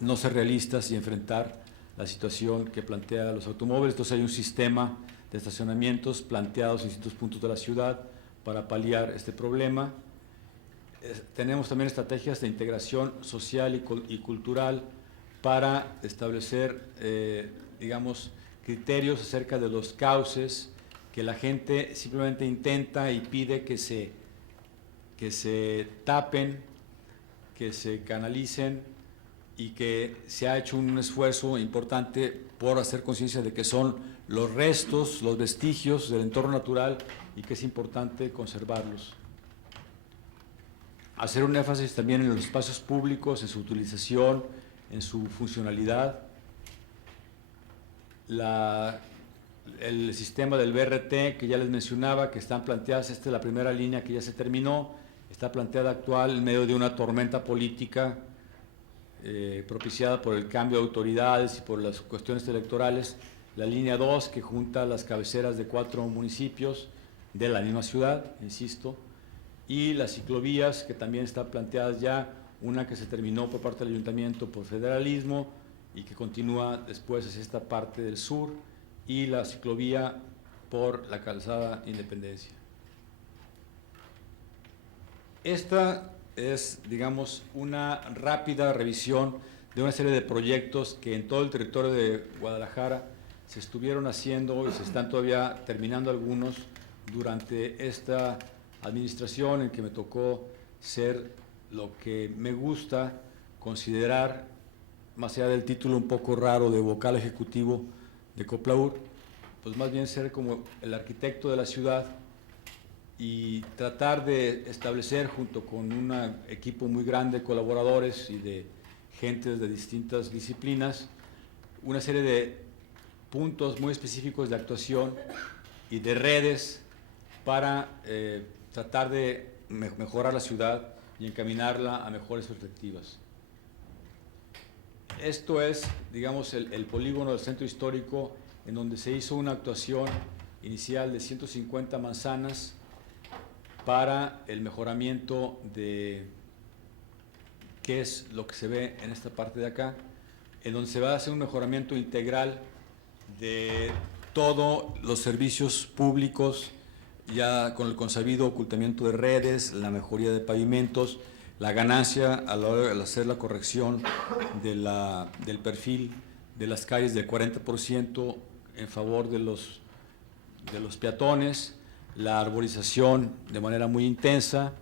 no ser realistas y enfrentar la situación que plantea los automóviles. Entonces hay un sistema de estacionamientos planteados en distintos puntos de la ciudad para paliar este problema. Tenemos también estrategias de integración social y cultural para establecer, digamos, criterios acerca de los cauces que la gente simplemente intenta y pide que se tapen, que se canalicen, y que se ha hecho un esfuerzo importante por hacer conciencia de que son los restos, los vestigios del entorno natural y que es importante conservarlos. Hacer un énfasis también en los espacios públicos, en su utilización, en su funcionalidad. El sistema del BRT que ya les mencionaba, que están planteadas, esta es la primera línea que ya se terminó, está planteada actual en medio de una tormenta política propiciada por el cambio de autoridades y por las cuestiones electorales. La línea 2, que junta las cabeceras de 4 municipios de la misma ciudad, insisto, y las ciclovías, que también están planteadas ya, una que se terminó por parte del ayuntamiento por federalismo y que continúa después hacia esta parte del sur, y la ciclovía por la calzada Independencia. Esta es, digamos, una rápida revisión de una serie de proyectos que en todo el territorio de Guadalajara se estuvieron haciendo y se están todavía terminando algunos durante esta administración en que me tocó ser lo que me gusta considerar, más allá del título un poco raro de vocal ejecutivo de Coplaur, pues más bien ser como el arquitecto de la ciudad y tratar de establecer, junto con un equipo muy grande de colaboradores y de gentes de distintas disciplinas, una serie de puntos muy específicos de actuación y de redes para tratar de mejorar la ciudad y encaminarla a mejores perspectivas. Esto es, digamos, el polígono del centro histórico, en donde se hizo una actuación inicial de 150 manzanas para el mejoramiento de qué es lo que se ve en esta parte de acá, en donde se va a hacer un mejoramiento integral de todos los servicios públicos, ya con el consabido ocultamiento de redes, la mejoría de pavimentos, la ganancia a la hora de hacer la corrección del perfil de las calles del 40% en favor de los peatones, la arborización de manera muy intensa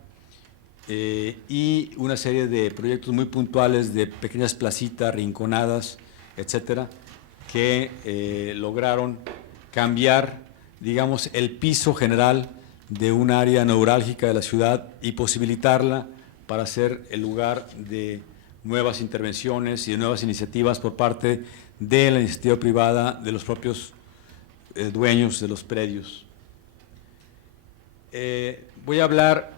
y una serie de proyectos muy puntuales de pequeñas placitas, rinconadas, etcétera, que lograron cambiar, digamos, el piso general de un área neurálgica de la ciudad y posibilitarla para ser el lugar de nuevas intervenciones y de nuevas iniciativas por parte de la iniciativa privada, de los propios dueños de los predios. Voy a hablar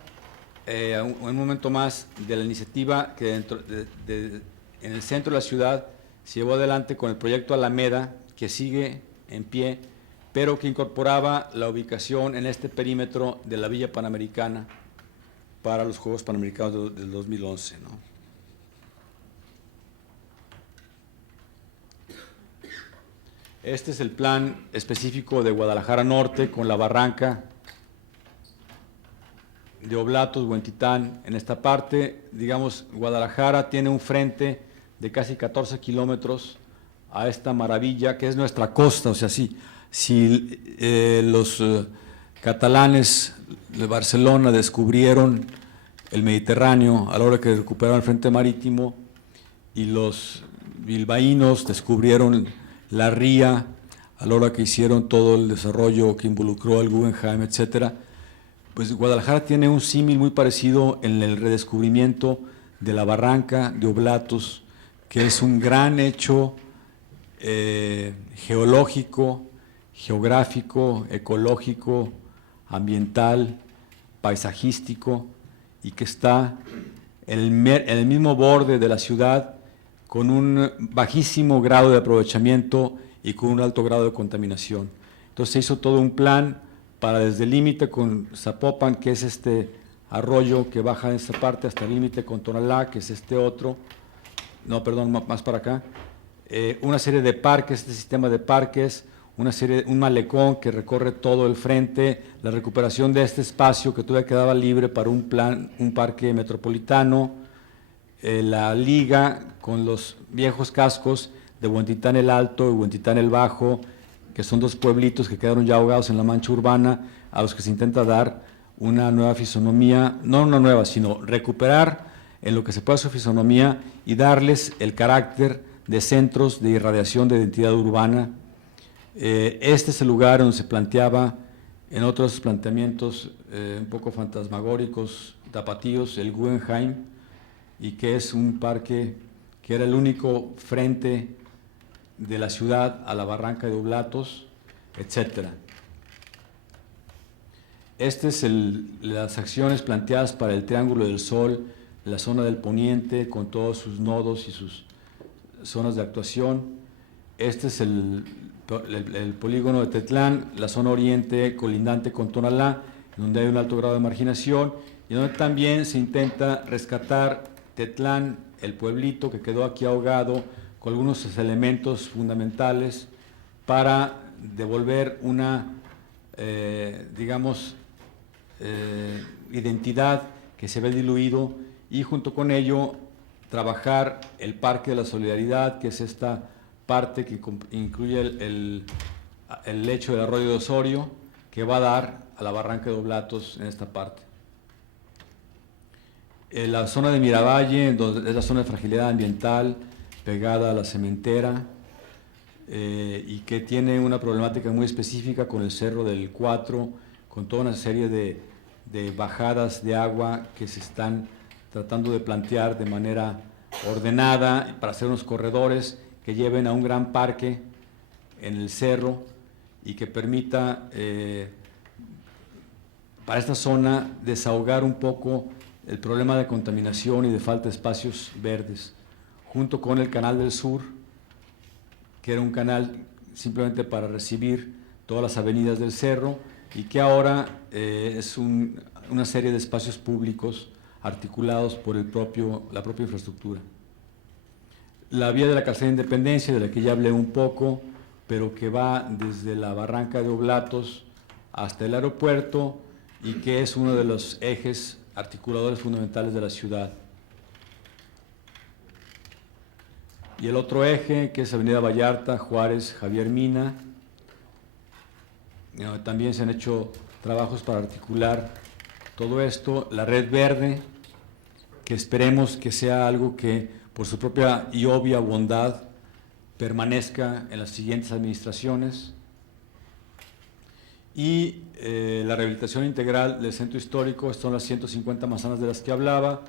un momento más de la iniciativa que en el centro de la ciudad se llevó adelante con el proyecto Alameda, que sigue en pie, pero que incorporaba la ubicación en este perímetro de la Villa Panamericana para los Juegos Panamericanos del 2011, ¿no? Este es el plan específico de Guadalajara Norte con la barranca de Oblatos, Huentitán. En esta parte, digamos, Guadalajara tiene un frente de casi 14 kilómetros a esta maravilla que es nuestra costa. O sea, si los catalanes de Barcelona descubrieron el Mediterráneo a la hora que recuperaron el frente marítimo y los bilbaínos descubrieron la ría a la hora que hicieron todo el desarrollo que involucró al Guggenheim, etcétera, pues Guadalajara tiene un símil muy parecido en el redescubrimiento de la barranca de Oblatos, que es un gran hecho geológico, geográfico, ecológico, ambiental, paisajístico, y que está en el mismo borde de la ciudad, con un bajísimo grado de aprovechamiento y con un alto grado de contaminación. Entonces se hizo todo un plan para desde el límite con Zapopan, que es este arroyo que baja en esta parte, hasta el límite con Tonalá, que es este otro, no, perdón, más para acá, una serie de parques, este sistema de parques, un malecón que recorre todo el frente, la recuperación de este espacio que todavía quedaba libre para un parque metropolitano, la liga con los viejos cascos de Huentitán el Alto y Huentitán el Bajo, que son dos pueblitos que quedaron ya ahogados en la mancha urbana, a los que se intenta dar una nueva fisonomía, no una nueva, sino recuperar en lo que se pueda su fisonomía y darles el carácter de centros de irradiación de identidad urbana. Este es el lugar donde se planteaba, en otros planteamientos un poco fantasmagóricos, tapatíos, el Guggenheim, y que es un parque que era el único frente de la ciudad a la barranca de Oblatos, etc. Estas son las acciones planteadas para el Triángulo del Sol, la zona del poniente, con todos sus nodos y sus zonas de actuación. Este es el polígono de Tetlán, la zona oriente colindante con Tonalá, donde hay un alto grado de marginación, y donde también se intenta rescatar Tetlán, el pueblito que quedó aquí ahogado, con algunos elementos fundamentales para devolver una, identidad que se ve diluido, y junto con ello trabajar el Parque de la Solidaridad, que es esta parte que incluye el lecho del arroyo de Osorio, que va a dar a la barranca de Oblatos en esta parte. En la zona de Miravalle, donde es la zona de fragilidad ambiental, pegada a la cementera, y que tiene una problemática muy específica con el Cerro del Cuatro, con toda una serie de bajadas de agua que se están tratando de plantear de manera ordenada para hacer unos corredores que lleven a un gran parque en el cerro y que permita para esta zona desahogar un poco el problema de contaminación y de falta de espacios verdes, junto con el Canal del Sur, que era un canal simplemente para recibir todas las avenidas del cerro, y que ahora es una serie de espacios públicos articulados por la propia infraestructura. La vía de la Calzada de Independencia, de la que ya hablé un poco, pero que va desde la barranca de Oblatos hasta el aeropuerto, y que es uno de los ejes articuladores fundamentales de la ciudad. Y el otro eje, que es Avenida Vallarta, Juárez, Javier Mina. También se han hecho trabajos para articular todo esto. La Red Verde, que esperemos que sea algo que por su propia y obvia bondad permanezca en las siguientes administraciones. Y la rehabilitación integral del centro histórico, son las 150 manzanas de las que hablaba,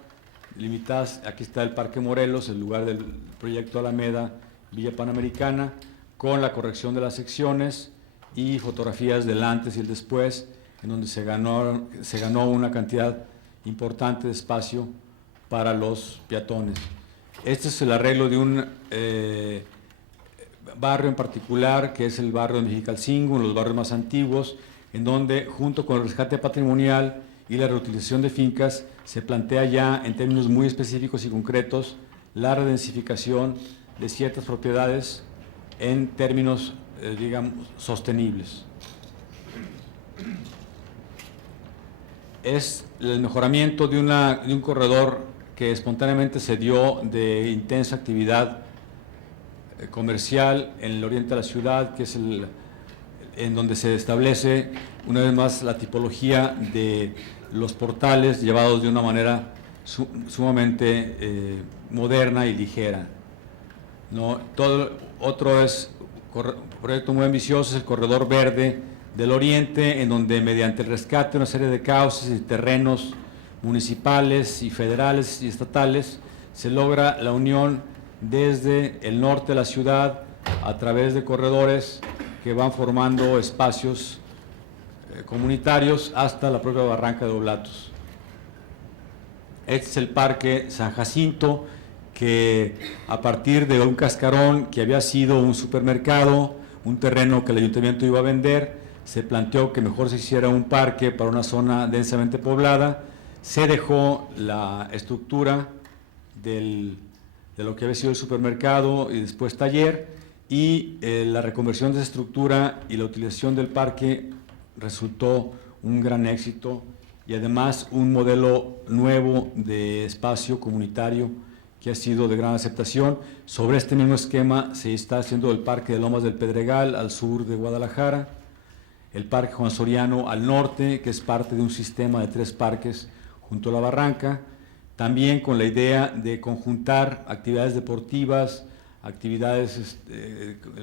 limitadas. Aquí está el Parque Morelos, el lugar del proyecto Alameda, Villa Panamericana, con la corrección de las secciones y fotografías del antes y el después, en donde se ganó una cantidad importante de espacio para los peatones. Este es el arreglo de un barrio en particular, que es el barrio de Mexicalcingo, uno de los barrios más antiguos, en donde, junto con el rescate patrimonial y la reutilización de fincas, se plantea ya en términos muy específicos y concretos la redensificación de ciertas propiedades en términos digamos, sostenibles. Es el mejoramiento de un corredor que espontáneamente se dio de intensa actividad comercial en el oriente de la ciudad, que es en donde se establece una vez más la tipología de los portales llevados de una manera sumamente moderna y ligera, ¿no? Otro proyecto muy ambicioso es el Corredor Verde del Oriente, en donde mediante el rescate de una serie de cauces y terrenos municipales y federales y estatales se logra la unión desde el norte de la ciudad a través de corredores que van formando espacios comunitarios hasta la propia barranca de Oblatos. Este es el Parque San Jacinto, que a partir de un cascarón que había sido un supermercado, un terreno que el ayuntamiento iba a vender, se planteó que mejor se hiciera un parque para una zona densamente poblada. Se dejó la estructura de lo que había sido el supermercado y después taller, y la reconversión de esa estructura y la utilización del parque resultó un gran éxito, y además un modelo nuevo de espacio comunitario que ha sido de gran aceptación. Sobre este mismo esquema se está haciendo el Parque de Lomas del Pedregal al sur de Guadalajara, el Parque Juan Soriano al norte, que es parte de un sistema de 3 parques junto a la barranca, también con la idea de conjuntar actividades deportivas, actividades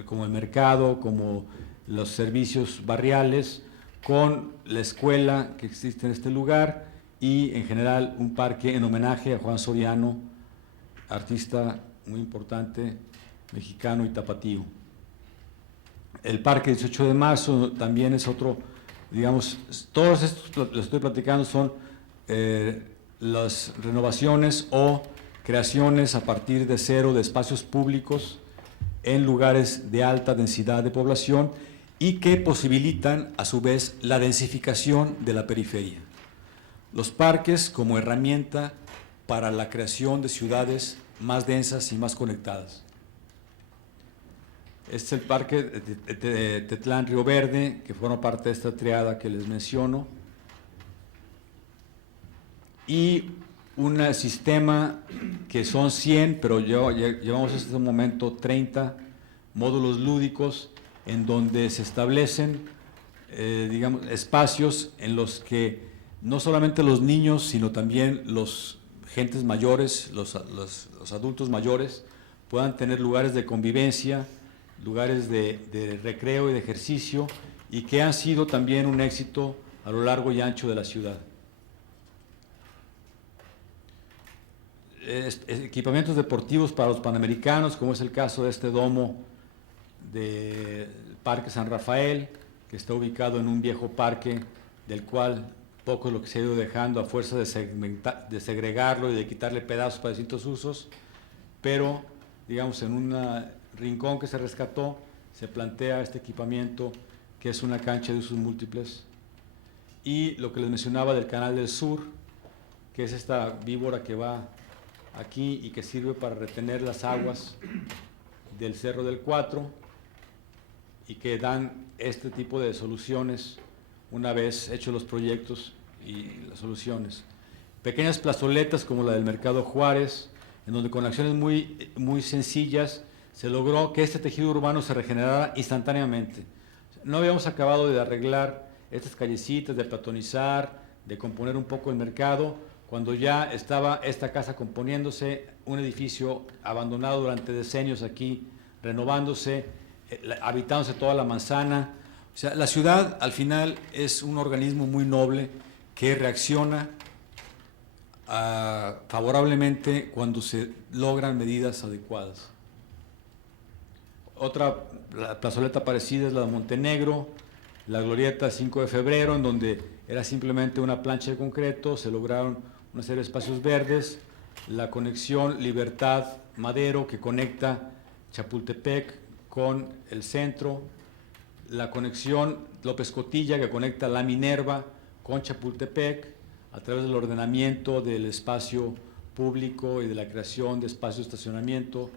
como el mercado, como los servicios barriales, con la escuela que existe en este lugar, y en general un parque en homenaje a Juan Soriano, artista muy importante, mexicano y tapatío. El Parque 18 de Marzo también es otro, digamos, todos estos los estoy platicando son las renovaciones o creaciones a partir de cero de espacios públicos en lugares de alta densidad de población y que posibilitan a su vez la densificación de la periferia. Los parques como herramienta para la creación de ciudades más densas y más conectadas. Este es el Parque de Tetlán Río Verde, que forma parte de esta triada que les menciono, y un sistema que son 100, pero llevamos hasta este momento 30 módulos lúdicos en donde se establecen digamos, espacios en los que no solamente los niños, sino también los gentes mayores, los adultos mayores, puedan tener lugares de convivencia, lugares de recreo y de ejercicio, y que han sido también un éxito a lo largo y ancho de la ciudad. Equipamientos deportivos para los panamericanos, como es el caso de este domo del Parque San Rafael, que está ubicado en un viejo parque, del cual poco es lo que se ha ido dejando a fuerza de segregarlo y de quitarle pedazos para distintos usos, pero digamos en un rincón que se rescató se plantea este equipamiento, que es una cancha de usos múltiples, y lo que les mencionaba del Canal del Sur, que es esta víbora que va aquí y que sirve para retener las aguas del Cerro del Cuatro, y que dan este tipo de soluciones una vez hechos los proyectos y las soluciones. Pequeñas plazoletas como la del Mercado Juárez, en donde con acciones muy sencillas se logró que este tejido urbano se regenerara instantáneamente. No habíamos acabado de arreglar estas callecitas, de peatonizar, de componer un poco el mercado, cuando ya estaba esta casa componiéndose, un edificio abandonado durante decenios aquí, renovándose, habitándose toda la manzana. O sea, la ciudad al final es un organismo muy noble que reacciona favorablemente cuando se logran medidas adecuadas. Otra plazoleta parecida es la de Montenegro, la glorieta 5 de febrero, en donde era simplemente una plancha de concreto, se lograron una serie de espacios verdes, la conexión Libertad-Madero, que conecta Chapultepec con el centro, la conexión López Cotilla, que conecta La Minerva con Chapultepec, a través del ordenamiento del espacio público y de la creación de espacios de estacionamiento,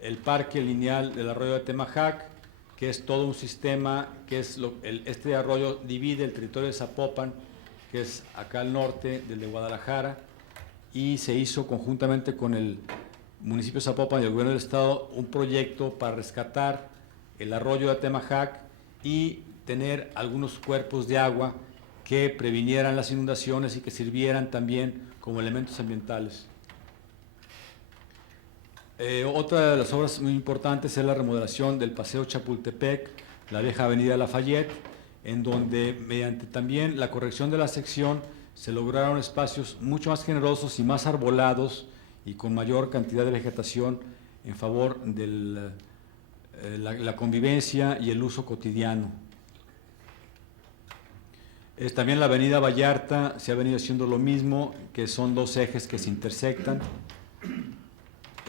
el parque lineal del arroyo de Temajac, que es todo un sistema, que es este arroyo divide el territorio de Zapopan, que es acá al norte del de Guadalajara, y se hizo conjuntamente con el municipio de Zapopan y el gobierno del estado un proyecto para rescatar el arroyo de Atemajac y tener algunos cuerpos de agua que previnieran las inundaciones y que sirvieran también como elementos ambientales. Otra de las obras muy importantes es la remodelación del Paseo Chapultepec, la vieja avenida Lafayette, en donde mediante también la corrección de la sección se lograron espacios mucho más generosos y más arbolados y con mayor cantidad de vegetación en favor de la convivencia y el uso cotidiano. También la avenida Vallarta se ha venido haciendo lo mismo, que son dos ejes que se intersectan.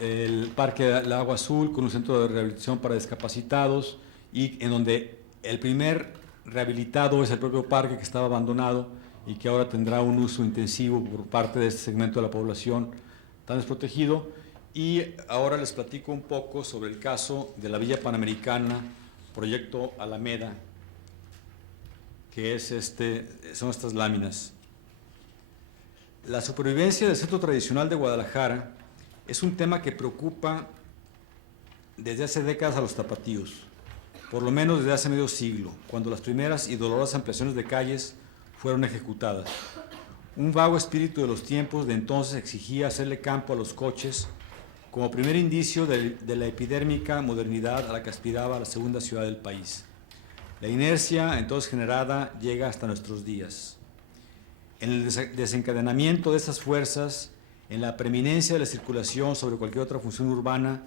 El Parque del Agua Azul con un centro de rehabilitación para discapacitados y en donde el primer rehabilitado es el propio parque que estaba abandonado y que ahora tendrá un uso intensivo por parte de este segmento de la población tan desprotegido. Y ahora les platico un poco sobre el caso de la Villa Panamericana, Proyecto Alameda, que es son estas láminas. La supervivencia del centro tradicional de Guadalajara es un tema que preocupa desde hace décadas a los tapatíos, por lo menos desde hace medio siglo, cuando las primeras y dolorosas ampliaciones de calles fueron ejecutadas. Un vago espíritu de los tiempos de entonces exigía hacerle campo a los coches como primer indicio de la epidérmica modernidad a la que aspiraba la segunda ciudad del país. La inercia entonces generada llega hasta nuestros días. En el desencadenamiento de esas fuerzas, en la preeminencia de la circulación sobre cualquier otra función urbana,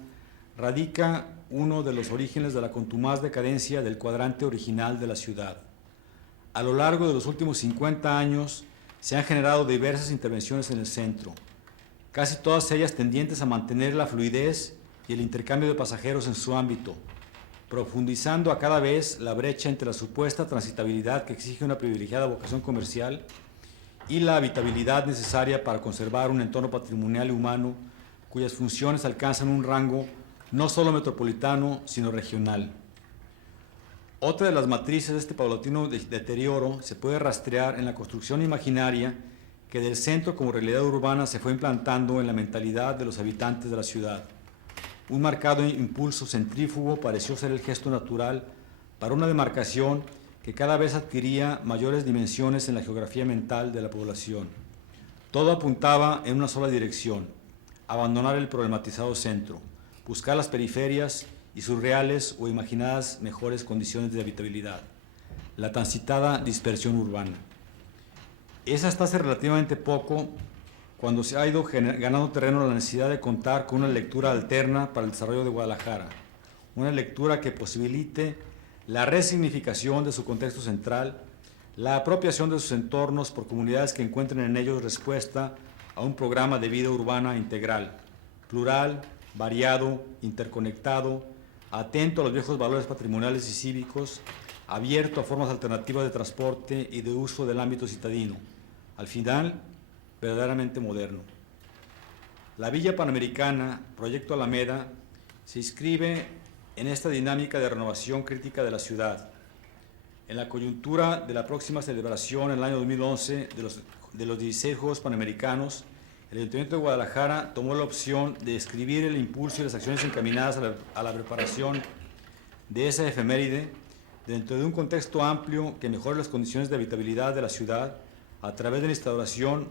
radica uno de los orígenes de la contumaz decadencia del cuadrante original de la ciudad. A lo largo de los últimos 50 años se han generado diversas intervenciones en el centro, casi todas ellas tendientes a mantener la fluidez y el intercambio de pasajeros en su ámbito, profundizando a cada vez la brecha entre la supuesta transitabilidad que exige una privilegiada vocación comercial y la habitabilidad necesaria para conservar un entorno patrimonial y humano cuyas funciones alcanzan un rango no solo metropolitano, sino regional. Otra de las matrices de este paulatino deterioro se puede rastrear en la construcción imaginaria que del centro como realidad urbana se fue implantando en la mentalidad de los habitantes de la ciudad. Un marcado impulso centrífugo pareció ser el gesto natural para una demarcación que cada vez adquiría mayores dimensiones en la geografía mental de la población. Todo apuntaba en una sola dirección: abandonar el problematizado centro, buscar las periferias y sus reales o imaginadas mejores condiciones de habitabilidad, la tan citada dispersión urbana. Es hasta hace relativamente poco cuando se ha ido ganando terreno la necesidad de contar con una lectura alterna para el desarrollo de Guadalajara, una lectura que posibilite la resignificación de su contexto central, la apropiación de sus entornos por comunidades que encuentren en ellos respuesta a un programa de vida urbana integral, plural, variado, interconectado, atento a los viejos valores patrimoniales y cívicos, abierto a formas alternativas de transporte y de uso del ámbito citadino, al final, verdaderamente moderno. La Villa Panamericana, Proyecto Alameda, se inscribe en esta dinámica de renovación crítica de la ciudad. En la coyuntura de la próxima celebración en el año 2011 de los 16 Juegos Panamericanos, el Ayuntamiento de Guadalajara tomó la opción de escribir el impulso y las acciones encaminadas a la preparación de esa efeméride dentro de un contexto amplio que mejore las condiciones de habitabilidad de la ciudad a través de la instauración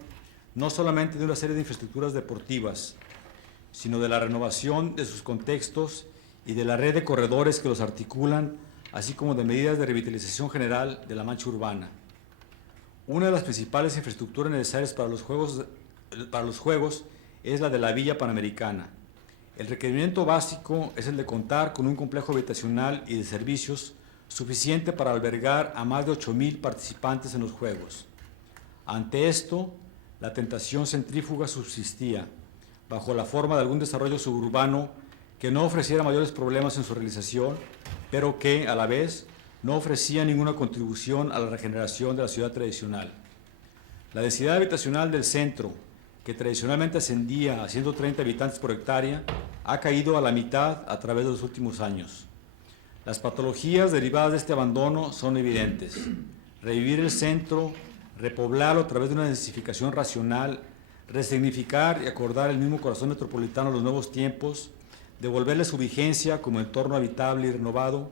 no solamente de una serie de infraestructuras deportivas, sino de la renovación de sus contextos y de la red de corredores que los articulan, así como de medidas de revitalización general de la mancha urbana. Una de las principales infraestructuras necesarias para los Juegos es la de la Villa Panamericana. El requerimiento básico es el de contar con un complejo habitacional y de servicios suficiente para albergar a más de 8,000 participantes en los Juegos. Ante esto, la tentación centrífuga subsistía, bajo la forma de algún desarrollo suburbano que no ofreciera mayores problemas en su realización, pero que, a la vez, no ofrecía ninguna contribución a la regeneración de la ciudad tradicional. La densidad habitacional del centro, que tradicionalmente ascendía a 130 habitantes por hectárea, ha caído a la mitad a través de los últimos años. Las patologías derivadas de este abandono son evidentes. Revivir el centro, repoblarlo a través de una densificación racional, resignificar y acordar el mismo corazón metropolitano a los nuevos tiempos, devolverle su vigencia como entorno habitable y renovado,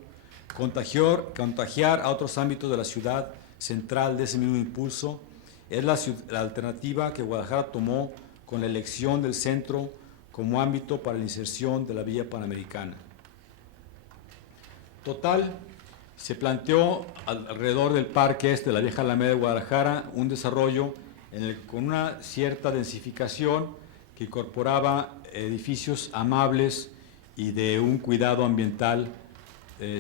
contagiar a otros ámbitos de la ciudad central de ese mismo impulso, es la alternativa que Guadalajara tomó con la elección del centro como ámbito para la inserción de la Vía Panamericana. Total, se planteó alrededor del Parque Este de la Vieja Alameda de Guadalajara un desarrollo con una cierta densificación que incorporaba edificios amables y de un cuidado ambiental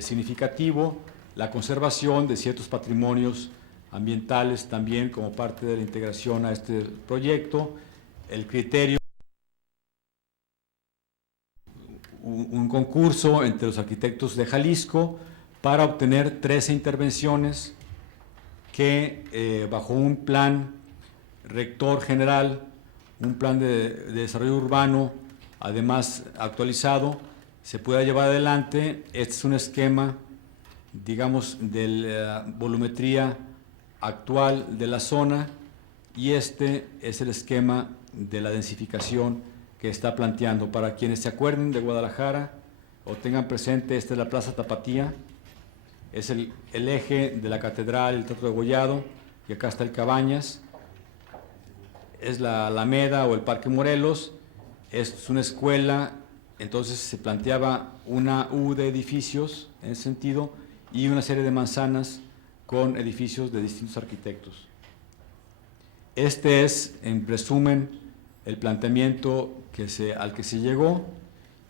significativo, la conservación de ciertos patrimonios ambientales también como parte de la integración a este proyecto, el criterio, un concurso entre los arquitectos de Jalisco para obtener 13 intervenciones que bajo un plan rector general, un plan de desarrollo urbano, además actualizado, se pueda llevar adelante. Este es un esquema, digamos, de la volumetría actual de la zona y este es el esquema de la densificación que está planteando. Para quienes se acuerden de Guadalajara o tengan presente, esta es la Plaza Tapatía, es el eje de la Catedral, el Teatro de Gollado, y acá está el Cabañas, es la Alameda o el Parque Morelos, es una escuela, entonces se planteaba una U de edificios en ese sentido y una serie de manzanas con edificios de distintos arquitectos. Este es, en resumen, el planteamiento al que se llegó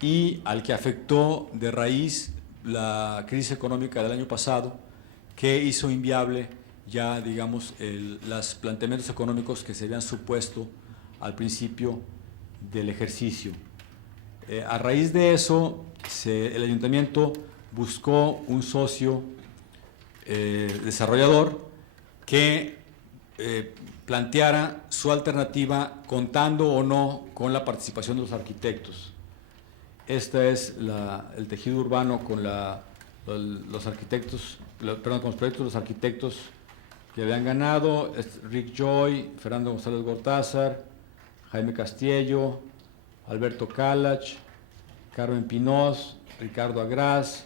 y al que afectó de raíz la crisis económica del año pasado, que hizo inviable ya, digamos, los planteamientos económicos que se habían supuesto al principio del ejercicio. A raíz de eso, el ayuntamiento buscó un socio desarrollador que planteara su alternativa contando o no con la participación de los arquitectos. Este es el tejido urbano con los arquitectos, con los proyectos de los arquitectos que habían ganado: Rick Joy, Fernando González Gortázar, Jaime Castillo, Alberto Calach, Carmen Pinós, Ricardo Agraz,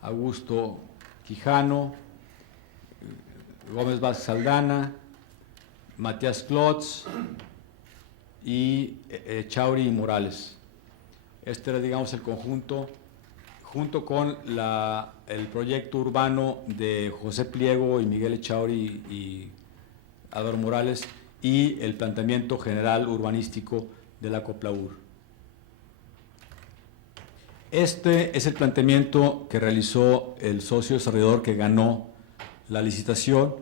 Augusto Quijano, Gómez Vázquez Aldana, Matías Klotz y Chauri Morales. Este era, digamos, el conjunto, junto con el proyecto urbano de José Pliego y Miguel Echauri y Álvaro Morales y el planteamiento general urbanístico de la Coplaur. Este es el planteamiento que realizó el socio desarrollador que ganó la licitación,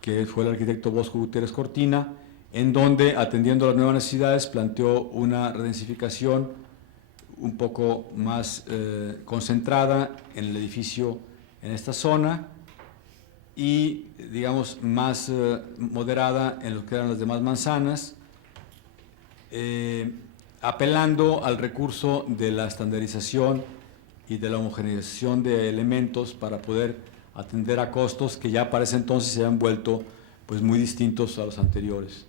que fue el arquitecto Bosco Gutiérrez Cortina, en donde, atendiendo a las nuevas necesidades, planteó una redensificación un poco más concentrada en el edificio en esta zona y, digamos, más moderada en lo que eran las demás manzanas, apelando al recurso de la estandarización y de la homogeneización de elementos para poder atender a costos que ya para ese entonces se habían vuelto pues muy distintos a los anteriores.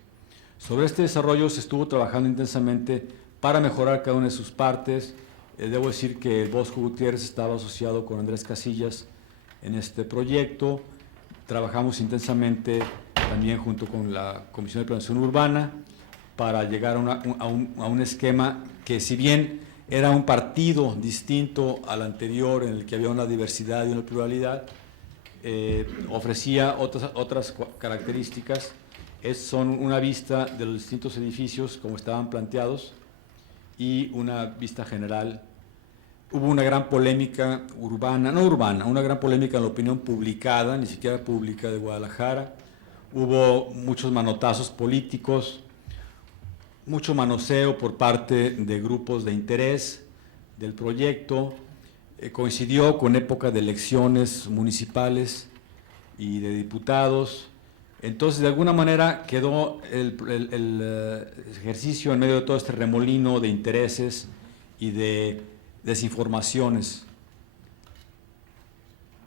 Sobre este desarrollo se estuvo trabajando intensamente para mejorar cada una de sus partes. Debo decir que el Bosco Gutiérrez estaba asociado con Andrés Casillas en este proyecto. Trabajamos intensamente también junto con la Comisión de Planeación Urbana para llegar a un esquema que, si bien era un partido distinto al anterior en el que había una diversidad y una pluralidad, ofrecía otras características. Son una vista de los distintos edificios como estaban planteados y una vista general. Hubo una gran polémica una gran polémica en la opinión publicada, ni siquiera pública, de Guadalajara. Hubo muchos manotazos políticos, mucho manoseo por parte de grupos de interés del proyecto. Coincidió con época de elecciones municipales y de diputados. Entonces, de alguna manera, quedó el ejercicio en medio de todo este remolino de intereses y de desinformaciones.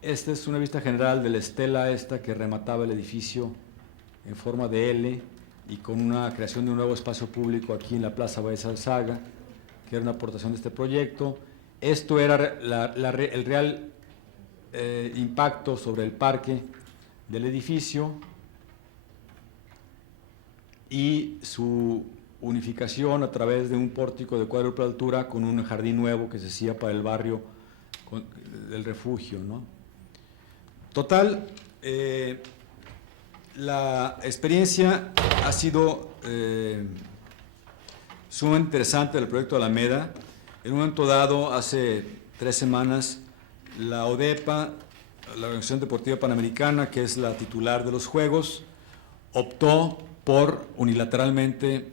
Esta es una vista general de la estela esta que remataba el edificio en forma de L y con una creación de un nuevo espacio público aquí en la Plaza Baezaga, que era una aportación de este proyecto. Esto era el real impacto sobre el parque del edificio y su unificación a través de un pórtico de cuádruple altura con un jardín nuevo que se hacía para el barrio del refugio, ¿no? Total, la experiencia ha sido sumamente interesante del proyecto Alameda. En un momento dado, hace 3 semanas, la ODEPA, la Organización Deportiva Panamericana, que es la titular de los Juegos, optó por unilateralmente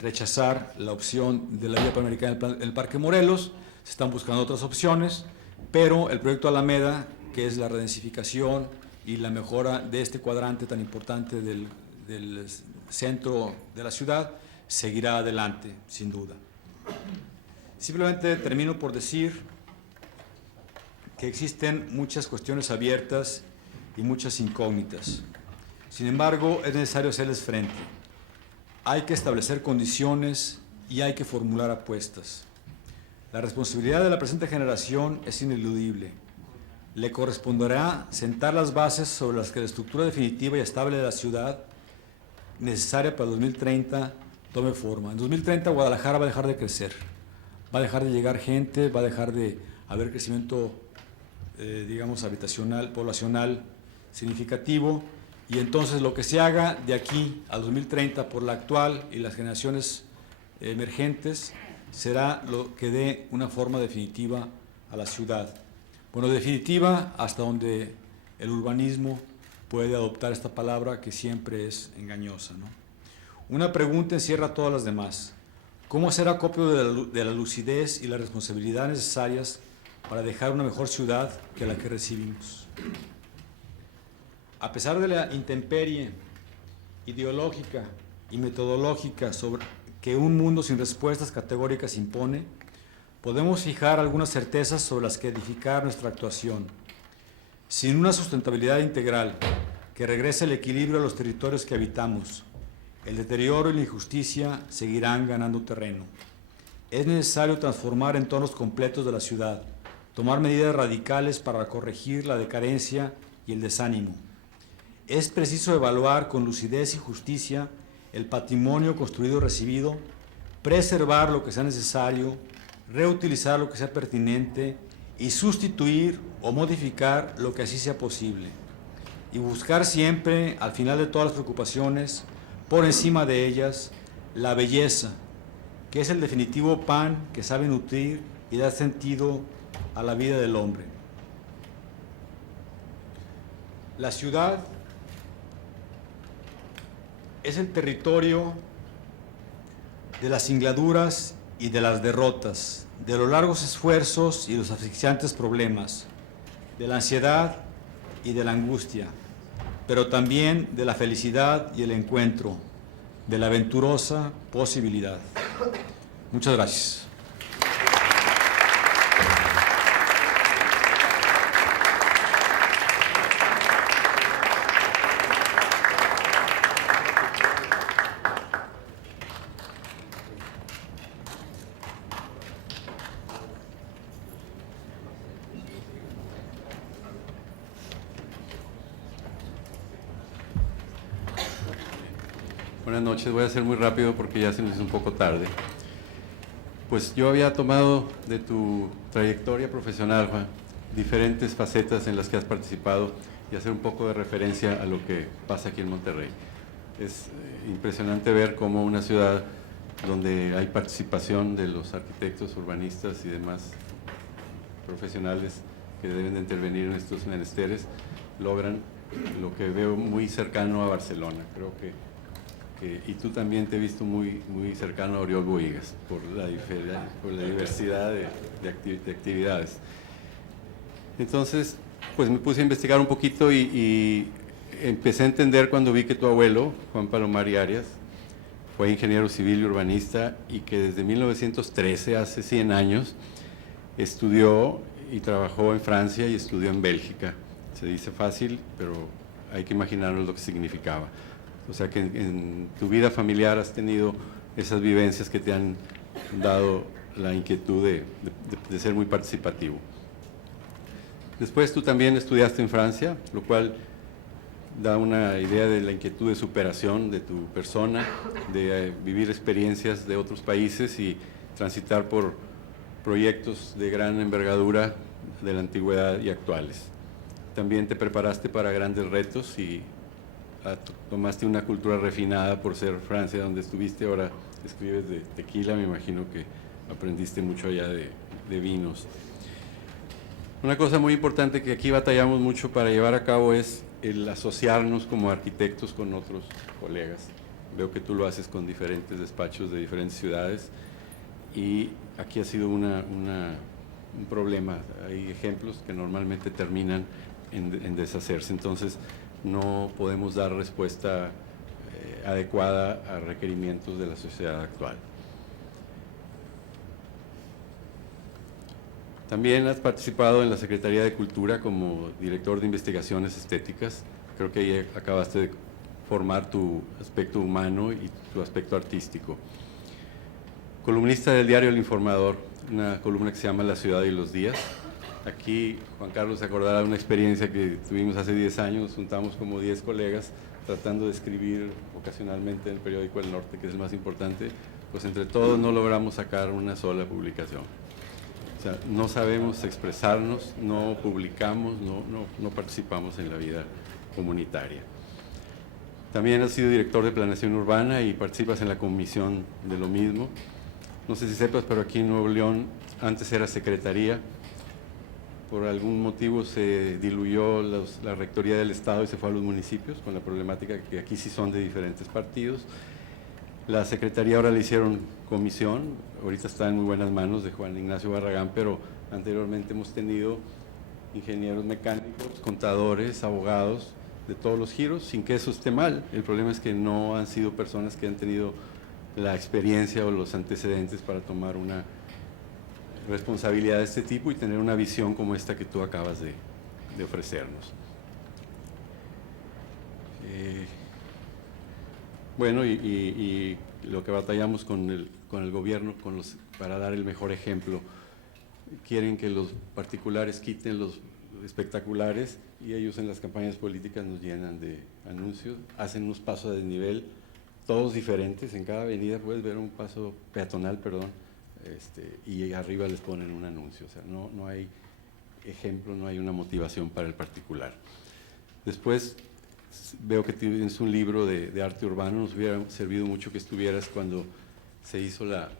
rechazar la opción de la Vía Panamericana en el Parque Morelos. Se están buscando otras opciones, pero el proyecto Alameda, que es la redensificación y la mejora de este cuadrante tan importante del centro de la ciudad, seguirá adelante, sin duda. Simplemente termino por decir que existen muchas cuestiones abiertas y muchas incógnitas. Sin embargo, es necesario hacerles frente. Hay que establecer condiciones y hay que formular apuestas. La responsabilidad de la presente generación es ineludible. Le corresponderá sentar las bases sobre las que la estructura definitiva y estable de la ciudad, necesaria para el 2030, tome forma. En 2030 Guadalajara va a dejar de crecer, va a dejar de llegar gente, va a dejar de haber crecimiento, digamos, habitacional, poblacional significativo, y entonces lo que se haga de aquí al 2030 por la actual y las generaciones emergentes será lo que dé una forma definitiva a la ciudad. Bueno, definitiva hasta donde el urbanismo puede adoptar esta palabra que siempre es engañosa, ¿no? Una pregunta encierra todas las demás. ¿Cómo hacer acopio de la lucidez y la responsabilidad necesarias para dejar una mejor ciudad que la que recibimos? A pesar de la intemperie ideológica y metodológica sobre que un mundo sin respuestas categóricas impone, podemos fijar algunas certezas sobre las que edificar nuestra actuación. Sin una sustentabilidad integral que regrese el equilibrio a los territorios que habitamos, el deterioro y la injusticia seguirán ganando terreno. Es necesario transformar entornos completos de la ciudad, tomar medidas radicales para corregir la decadencia y el desánimo. Es preciso evaluar con lucidez y justicia el patrimonio construido y recibido, preservar lo que sea necesario, reutilizar lo que sea pertinente y sustituir o modificar lo que así sea posible. Y buscar siempre, al final de todas las preocupaciones, por encima de ellas, la belleza, que es el definitivo pan que sabe nutrir y dar sentido a la vida del hombre. La ciudad es el territorio de las singladuras y de las derrotas, de los largos esfuerzos y los asfixiantes problemas, de la ansiedad y de la angustia, pero también de la felicidad y el encuentro, de la aventurosa posibilidad. Muchas gracias. Buenas noches, voy a ser muy rápido porque ya se nos hizo un poco tarde. Pues yo había tomado de tu trayectoria profesional, Juan, diferentes facetas en las que has participado y hacer un poco de referencia a lo que pasa aquí en Monterrey. Es impresionante ver cómo una ciudad donde hay participación de los arquitectos, urbanistas y demás profesionales que deben de intervenir en estos menesteres, logran lo que veo muy cercano a Barcelona. Creo que y tú también te he visto muy cercano a Oriol Bohigas por la diversidad de actividades. Entonces, pues me puse a investigar un poquito y empecé a entender cuando vi que tu abuelo, Juan Palomar Arias, fue ingeniero civil y urbanista y que desde 1913, hace 100 años, estudió y trabajó en Francia y estudió en Bélgica. Se dice fácil, pero hay que imaginarnos lo que significaba. O sea que en tu vida familiar has tenido esas vivencias que te han dado la inquietud de ser muy participativo. Después tú también estudiaste en Francia, lo cual da una idea de la inquietud de superación de tu persona, de vivir experiencias de otros países y transitar por proyectos de gran envergadura de la antigüedad y actuales. También te preparaste para grandes retos y tomaste una cultura refinada por ser Francia, donde estuviste. Ahora escribes de tequila, me imagino que aprendiste mucho allá de vinos. Una cosa muy importante que aquí batallamos mucho para llevar a cabo es el asociarnos como arquitectos con otros colegas. Veo que tú lo haces con diferentes despachos de diferentes ciudades y aquí ha sido un problema. Hay ejemplos que normalmente terminan en deshacerse, entonces no podemos dar respuesta adecuada a requerimientos de la sociedad actual. También has participado en la Secretaría de Cultura como director de investigaciones estéticas. Creo que ahí acabaste de formar tu aspecto humano y tu aspecto artístico. Columnista del diario El Informador, una columna que se llama La Ciudad y los Días. Aquí Juan Carlos se acordará de una experiencia que tuvimos hace 10 años, nos juntamos como 10 colegas tratando de escribir ocasionalmente en el periódico El Norte, que es el más importante, pues entre todos no logramos sacar una sola publicación. O sea, no sabemos expresarnos, no publicamos, no participamos en la vida comunitaria. También has sido director de Planeación Urbana y participas en la comisión de lo mismo. No sé si sepas, pero aquí en Nuevo León antes era secretaría. Por algún motivo se diluyó la rectoría del Estado y se fue a los municipios con la problemática que aquí sí son de diferentes partidos. La secretaría ahora le hicieron comisión, ahorita está en muy buenas manos de Juan Ignacio Barragán, pero anteriormente hemos tenido ingenieros mecánicos, contadores, abogados de todos los giros, sin que eso esté mal. El problema es que no han sido personas que han tenido la experiencia o los antecedentes para tomar una responsabilidad de este tipo y tener una visión como esta que tú acabas de ofrecernos. Bueno, y lo que batallamos con el gobierno para dar el mejor ejemplo. Quieren que los particulares quiten los espectaculares y ellos en las campañas políticas nos llenan de anuncios, hacen unos pasos a desnivel, todos diferentes. En cada avenida puedes ver un paso peatonal, perdón, y arriba les ponen un anuncio. O sea, no hay ejemplo, no hay una motivación para el particular. Después veo que tienes un libro de arte urbano. Nos hubiera servido mucho que estuvieras cuando se hizo la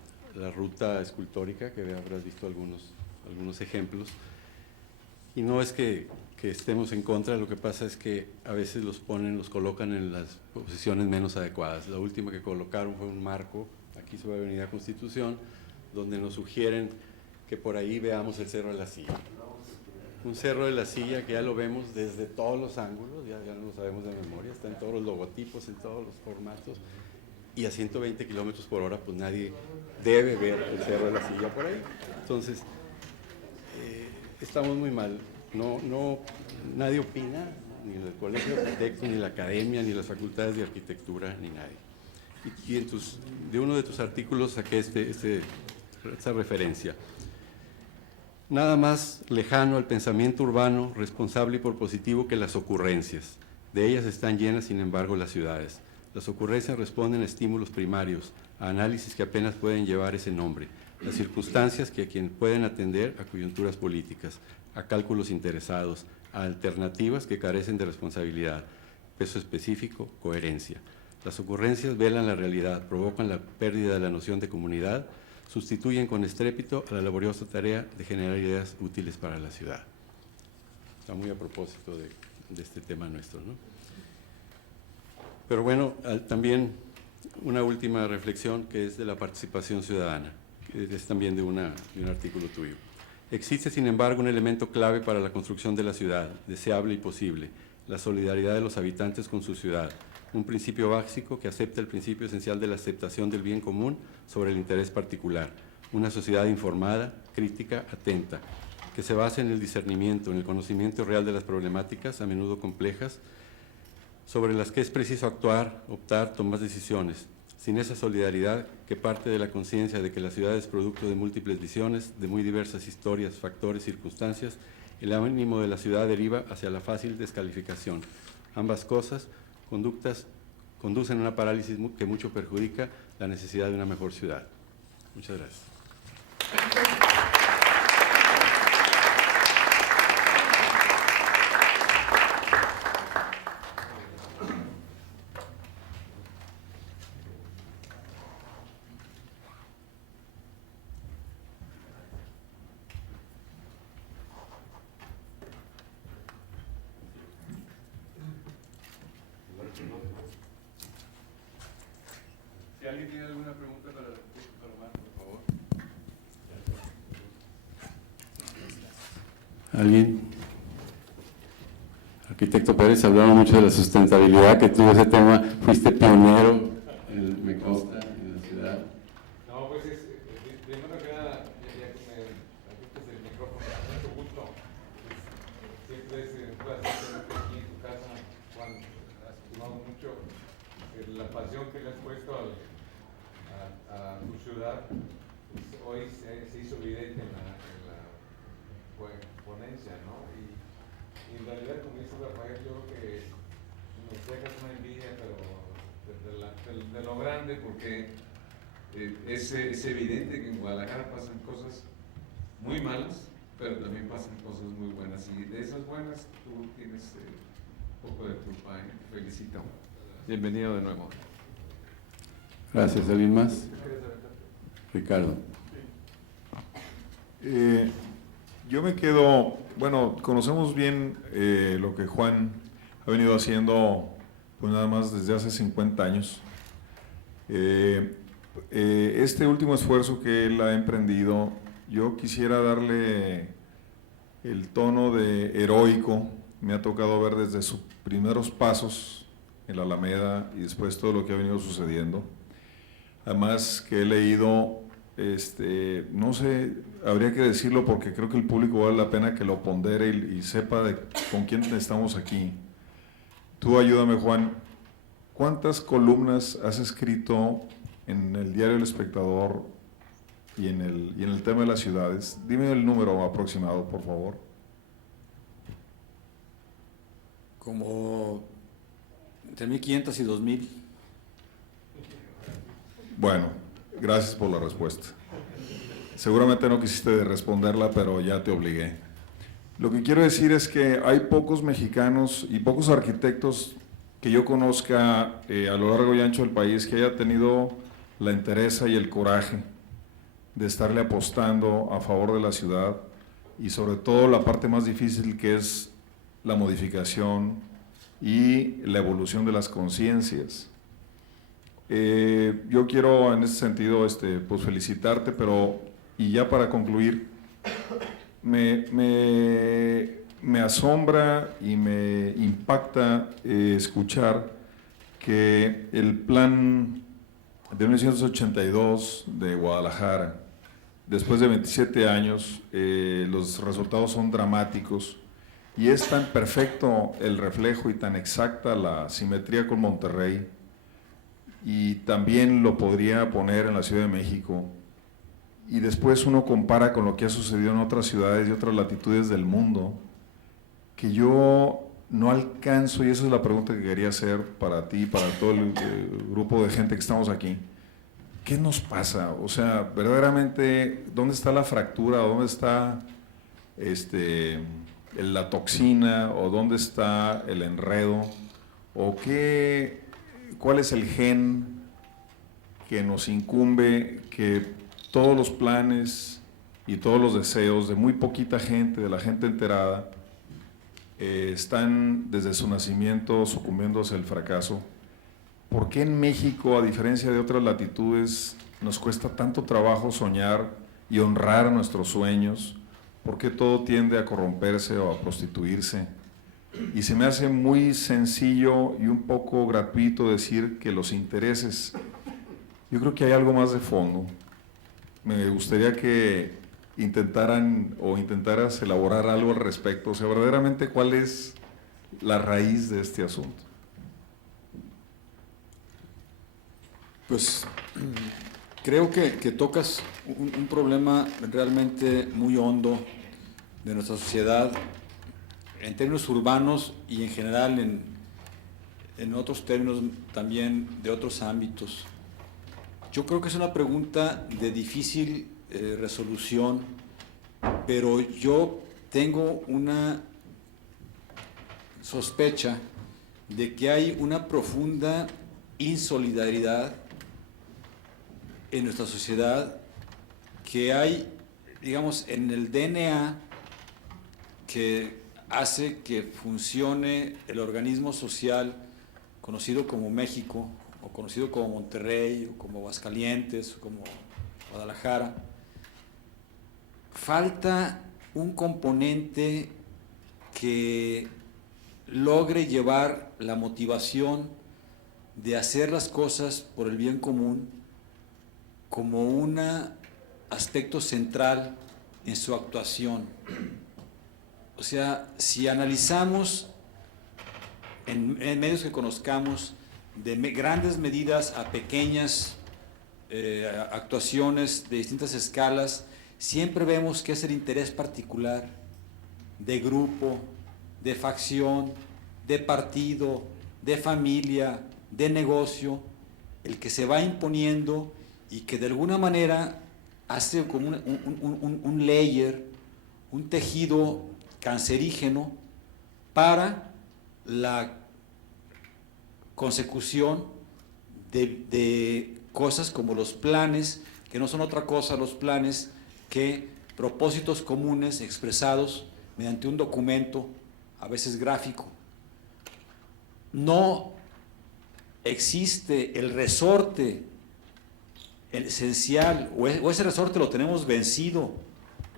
ruta escultórica, que habrás visto algunos ejemplos. Y no es que estemos en contra, lo que pasa es que a veces los colocan en las posiciones menos adecuadas. La última que colocaron fue un marco aquí sobre Avenida Constitución, donde nos sugieren que por ahí veamos el Cerro de la Silla. Un Cerro de la Silla que ya lo vemos desde todos los ángulos, ya no lo sabemos de memoria, está en todos los logotipos, en todos los formatos, y a 120 kilómetros por hora, pues nadie debe ver el Cerro de la Silla por ahí. Entonces, estamos muy mal. Nadie opina, ni el Colegio de Arquitectos, ni la Academia, ni las facultades de arquitectura, ni nadie. Y de uno de tus artículos saqué esta referencia. Nada más lejano al pensamiento urbano, responsable y propositivo que las ocurrencias. De ellas están llenas, sin embargo, las ciudades. Las ocurrencias responden a estímulos primarios, a análisis que apenas pueden llevar ese nombre, a circunstancias que a quien pueden atender a coyunturas políticas, a cálculos interesados, a alternativas que carecen de responsabilidad, peso específico, coherencia. Las ocurrencias velan la realidad, provocan la pérdida de la noción de comunidad, sustituyen con estrépito a la laboriosa tarea de generar ideas útiles para la ciudad. Está muy a propósito de este tema nuestro, ¿no? Pero bueno, también una última reflexión que es de la participación ciudadana, que es también de un artículo tuyo. Existe, sin embargo, un elemento clave para la construcción de la ciudad, deseable y posible, la solidaridad de los habitantes con su ciudad, un principio básico que acepta el principio esencial de la aceptación del bien común sobre el interés particular, una sociedad informada, crítica, atenta, que se base en el discernimiento, en el conocimiento real de las problemáticas, a menudo complejas, sobre las que es preciso actuar, optar, tomar decisiones, sin esa solidaridad que parte de la conciencia de que la ciudad es producto de múltiples visiones, de muy diversas historias, factores, circunstancias. El ánimo de la ciudad deriva hacia la fácil descalificación. Ambas cosas, conducen a una parálisis que mucho perjudica la necesidad de una mejor ciudad. Muchas gracias. Si alguien tiene alguna pregunta para Omar, por favor. ¿Alguien? Arquitecto Pérez, hablaba mucho de la sustentabilidad, que tú ese tema fuiste pionero, me consta, en la ciudad. No, pues primero que nada, ya que me ajustes el micrófono, con mucho gusto. Siempre es un placer tenerte aquí en tu casa, Juan. Has estimado mucho la pasión que le has puesto a tu ciudad. Pues hoy se hizo evidente en la ponencia, ¿no? Y en realidad, como dice Rafael, yo creo que nos dejas una envidia, pero de lo grande, porque es evidente que en Guadalajara pasan cosas muy malas, pero también pasan cosas muy buenas, y de esas buenas tú tienes un poco de culpa, ¿eh? Te felicito. Bienvenido de nuevo. Gracias. ¿Alguien más? Ricardo. Yo me quedo, bueno, conocemos bien lo que Juan ha venido haciendo, pues nada más desde hace 50 años. Este último esfuerzo que él ha emprendido, yo quisiera darle el tono de heroico. Me ha tocado ver desde sus primeros pasos en la Alameda y después todo lo que ha venido sucediendo. Además que he leído, no sé, habría que decirlo porque creo que el público vale la pena que lo pondere y sepa con quién estamos aquí. Tú ayúdame, Juan, ¿cuántas columnas has escrito en el diario El Espectador y en el tema de las ciudades? Dime el número aproximado, por favor. Como entre 1.500 y 2.000. Bueno, gracias por la respuesta. Seguramente no quisiste responderla, pero ya te obligué. Lo que quiero decir es que hay pocos mexicanos y pocos arquitectos que yo conozca a lo largo y ancho del país que haya tenido la entereza y el coraje de estarle apostando a favor de la ciudad y sobre todo la parte más difícil, que es la modificación y la evolución de las conciencias. Yo quiero en ese sentido pues felicitarte, pero y ya para concluir, me asombra y me impacta escuchar que el plan de 1982 de Guadalajara, después de 27 años, los resultados son dramáticos y es tan perfecto el reflejo y tan exacta la simetría con Monterrey, y también lo podría poner en la Ciudad de México, y después uno compara con lo que ha sucedido en otras ciudades y otras latitudes del mundo, que yo no alcanzo, y esa es la pregunta que quería hacer para ti, para todo el grupo de gente que estamos aquí. ¿Qué nos pasa? O sea, verdaderamente, ¿dónde está la fractura? ¿O dónde está la toxina? ¿O dónde está el enredo? ¿O cuál es el gen que nos incumbe que todos los planes y todos los deseos de muy poquita gente, de la gente enterada, están desde su nacimiento sucumbiéndose al fracaso? ¿Por qué en México, a diferencia de otras latitudes, nos cuesta tanto trabajo soñar y honrar nuestros sueños? ¿Por qué todo tiende a corromperse o a prostituirse? Y se me hace muy sencillo y un poco gratuito decir que los intereses, yo creo que hay algo más de fondo. Me gustaría que intentaras elaborar algo al respecto. O sea, verdaderamente, ¿cuál es la raíz de este asunto? Pues creo que tocas un problema realmente muy hondo de nuestra sociedad, en términos urbanos y en general en otros términos también de otros ámbitos. Yo creo que es una pregunta de difícil resolución, pero yo tengo una sospecha de que hay una profunda insolidaridad en nuestra sociedad, que hay, digamos, en el DNA que hace que funcione el organismo social conocido como México, o conocido como Monterrey, o como Aguascalientes, o como Guadalajara. Falta un componente que logre llevar la motivación de hacer las cosas por el bien común como un aspecto central en su actuación. O sea, si analizamos en medios que conozcamos, de grandes medidas a pequeñas actuaciones de distintas escalas, siempre vemos que es el interés particular de grupo, de facción, de partido, de familia, de negocio, el que se va imponiendo y que de alguna manera hace como un layer, un tejido cancerígeno para la consecución de cosas como los planes, que no son otra cosa los planes que propósitos comunes expresados mediante un documento, a veces gráfico. No existe el resorte esencial, o ese resorte lo tenemos vencido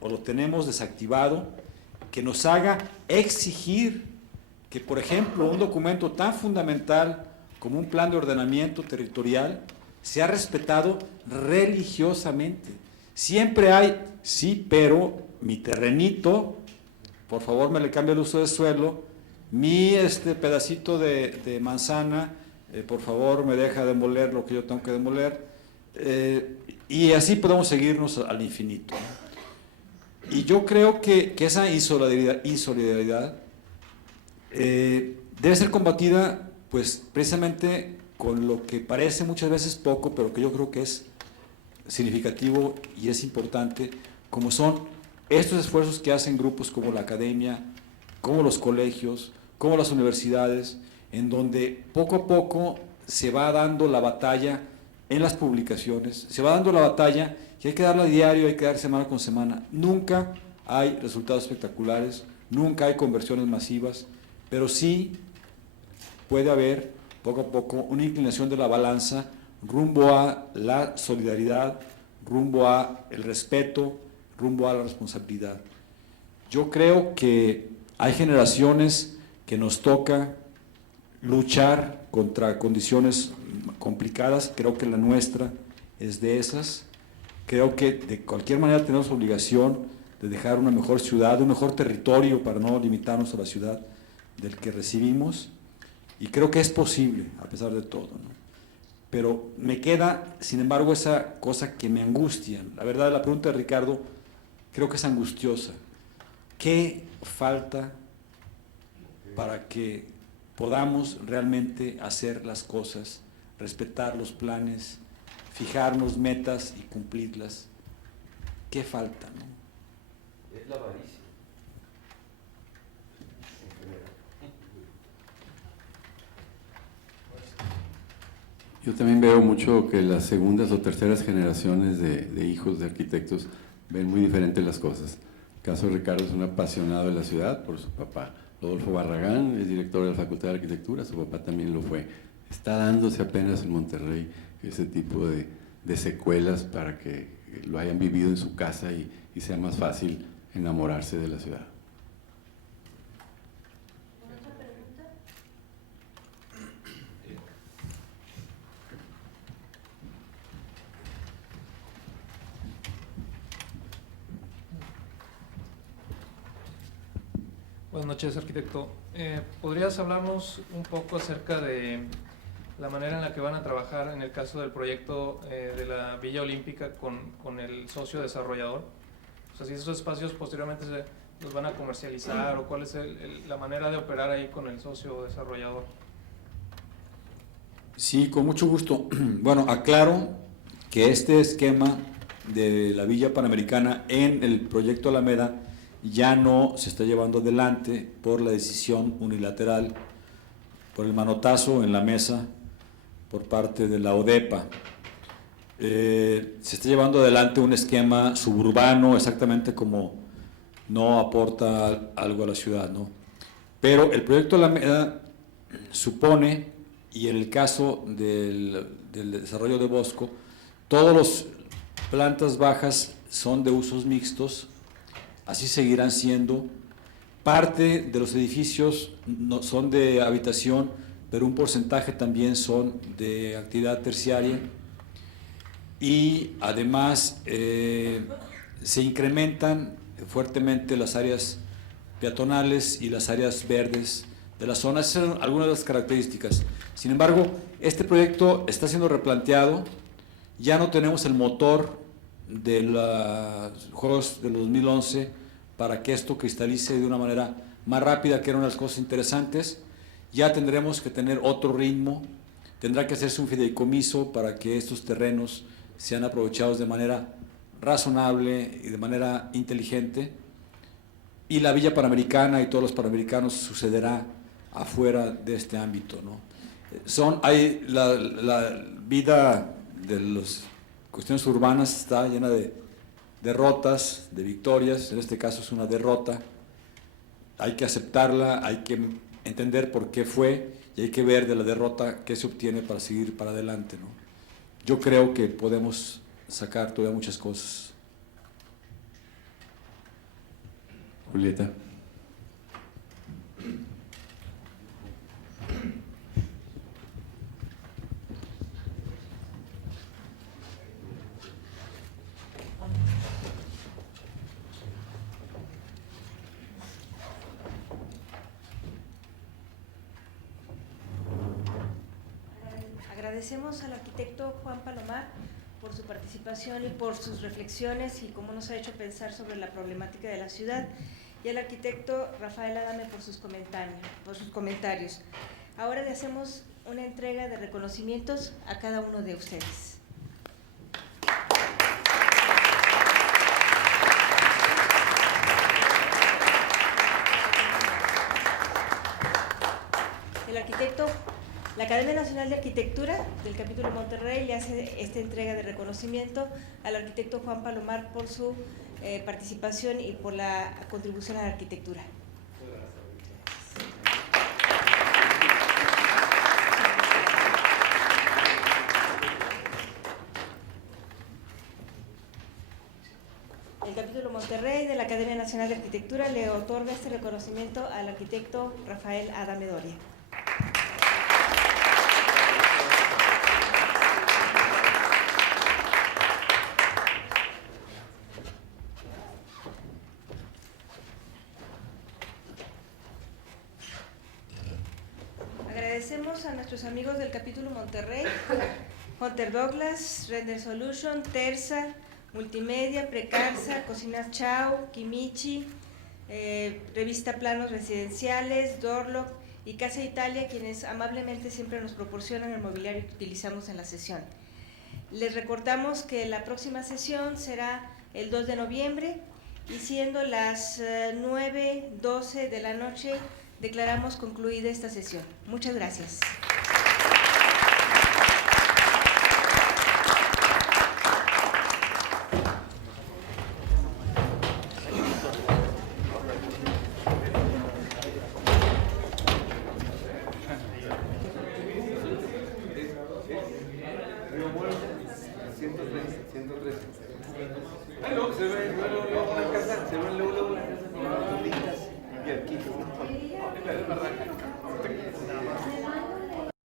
o lo tenemos desactivado, que nos haga exigir que, por ejemplo, un documento tan fundamental como un plan de ordenamiento territorial sea respetado religiosamente. Siempre hay, sí, pero mi terrenito, por favor me le cambia el uso de suelo, mi pedacito de manzana, por favor me deja demoler lo que yo tengo que demoler, y así podemos seguirnos al infinito. Y yo creo que esa insolidaridad debe ser combatida, pues, precisamente con lo que parece muchas veces poco, pero que yo creo que es significativo y es importante, como son estos esfuerzos que hacen grupos como la academia, como los colegios, como las universidades, en donde poco a poco se va dando la batalla en las publicaciones, se va dando la batalla que hay que darla a diario, hay que dar semana con semana. Nunca hay resultados espectaculares, nunca hay conversiones masivas, pero sí puede haber poco a poco una inclinación de la balanza rumbo a la solidaridad, rumbo a el respeto, rumbo a la responsabilidad. Yo creo que hay generaciones que nos toca luchar contra condiciones complicadas, creo que la nuestra es de esas. Creo que de cualquier manera tenemos obligación de dejar una mejor ciudad, un mejor territorio para no limitarnos a la ciudad del que recibimos, y creo que es posible a pesar de todo, ¿no? Pero me queda, sin embargo, esa cosa que me angustia. La verdad, la pregunta de Ricardo creo que es angustiosa. ¿Qué falta para que podamos realmente hacer las cosas, respetar los planes, fijarnos metas y cumplirlas? ¿Qué falta, no? Es la avaricia. Yo también veo mucho que las segundas o terceras generaciones de hijos de arquitectos ven muy diferentes las cosas. El caso de Ricardo es un apasionado de la ciudad por su papá. Rodolfo Barragán es director de la Facultad de Arquitectura, su papá también lo fue. Está dándose apenas en Monterrey ese tipo de secuelas para que lo hayan vivido en su casa y sea más fácil enamorarse de la ciudad. Buenas noches, arquitecto. ¿Podrías hablarnos un poco acerca de la manera en la que van a trabajar en el caso del proyecto de la Villa Olímpica con el socio desarrollador? O sea, si esos espacios posteriormente los van a comercializar o cuál es la manera de operar ahí con el socio desarrollador. Sí, con mucho gusto. Bueno, aclaro que este esquema de la Villa Panamericana en el proyecto Alameda ya no se está llevando adelante por la decisión unilateral, por el manotazo en la mesa por parte de la ODEPA. Se está llevando adelante un esquema suburbano, exactamente como no aporta algo a la ciudad, ¿no? Pero el proyecto Alameda supone, y en el caso del desarrollo de Bosco, todas las plantas bajas son de usos mixtos, así seguirán siendo. Parte de los edificios no son de habitación, pero un porcentaje también son de actividad terciaria, y además se incrementan fuertemente las áreas peatonales y las áreas verdes de la zona. Esas son algunas de las características. Sin embargo, este proyecto está siendo replanteado. Ya no tenemos el motor de los Juegos del 2011 para que esto cristalice de una manera más rápida, que era una de las cosas interesantes. Ya tendremos que tener otro ritmo, tendrá que hacerse un fideicomiso para que estos terrenos sean aprovechados de manera razonable y de manera inteligente, y la Villa Panamericana y todos los panamericanos sucederá afuera de este ámbito, ¿no? Hay la vida de las cuestiones urbanas está llena de derrotas, de victorias. En este caso es una derrota, hay que aceptarla, hay que entender por qué fue y hay que ver de la derrota qué se obtiene para seguir para adelante, ¿no? Yo creo que podemos sacar todavía muchas cosas. Julieta. Agradecemos al arquitecto Juan Palomar por su participación y por sus reflexiones y cómo nos ha hecho pensar sobre la problemática de la ciudad, y al arquitecto Rafael Adame por sus comentarios. Ahora le hacemos una entrega de reconocimientos a cada uno de ustedes. La Academia Nacional de Arquitectura del capítulo Monterrey le hace esta entrega de reconocimiento al arquitecto Juan Palomar por su participación y por la contribución a la arquitectura. El capítulo Monterrey de la Academia Nacional de Arquitectura le otorga este reconocimiento al arquitecto Rafael Adame Doria. Agradecemos a nuestros amigos del capítulo Monterrey, Hunter Douglas, Render Solution, Terza, Multimedia, Precarza, Cocinas Chao, Kimichi, Revista Planos Residenciales, Dorlock y Casa Italia, quienes amablemente siempre nos proporcionan el mobiliario que utilizamos en la sesión. Les recordamos que la próxima sesión será el 2 de noviembre y siendo las 9:12 de la noche, declaramos concluida esta sesión. Muchas gracias. Ay, no, se ve,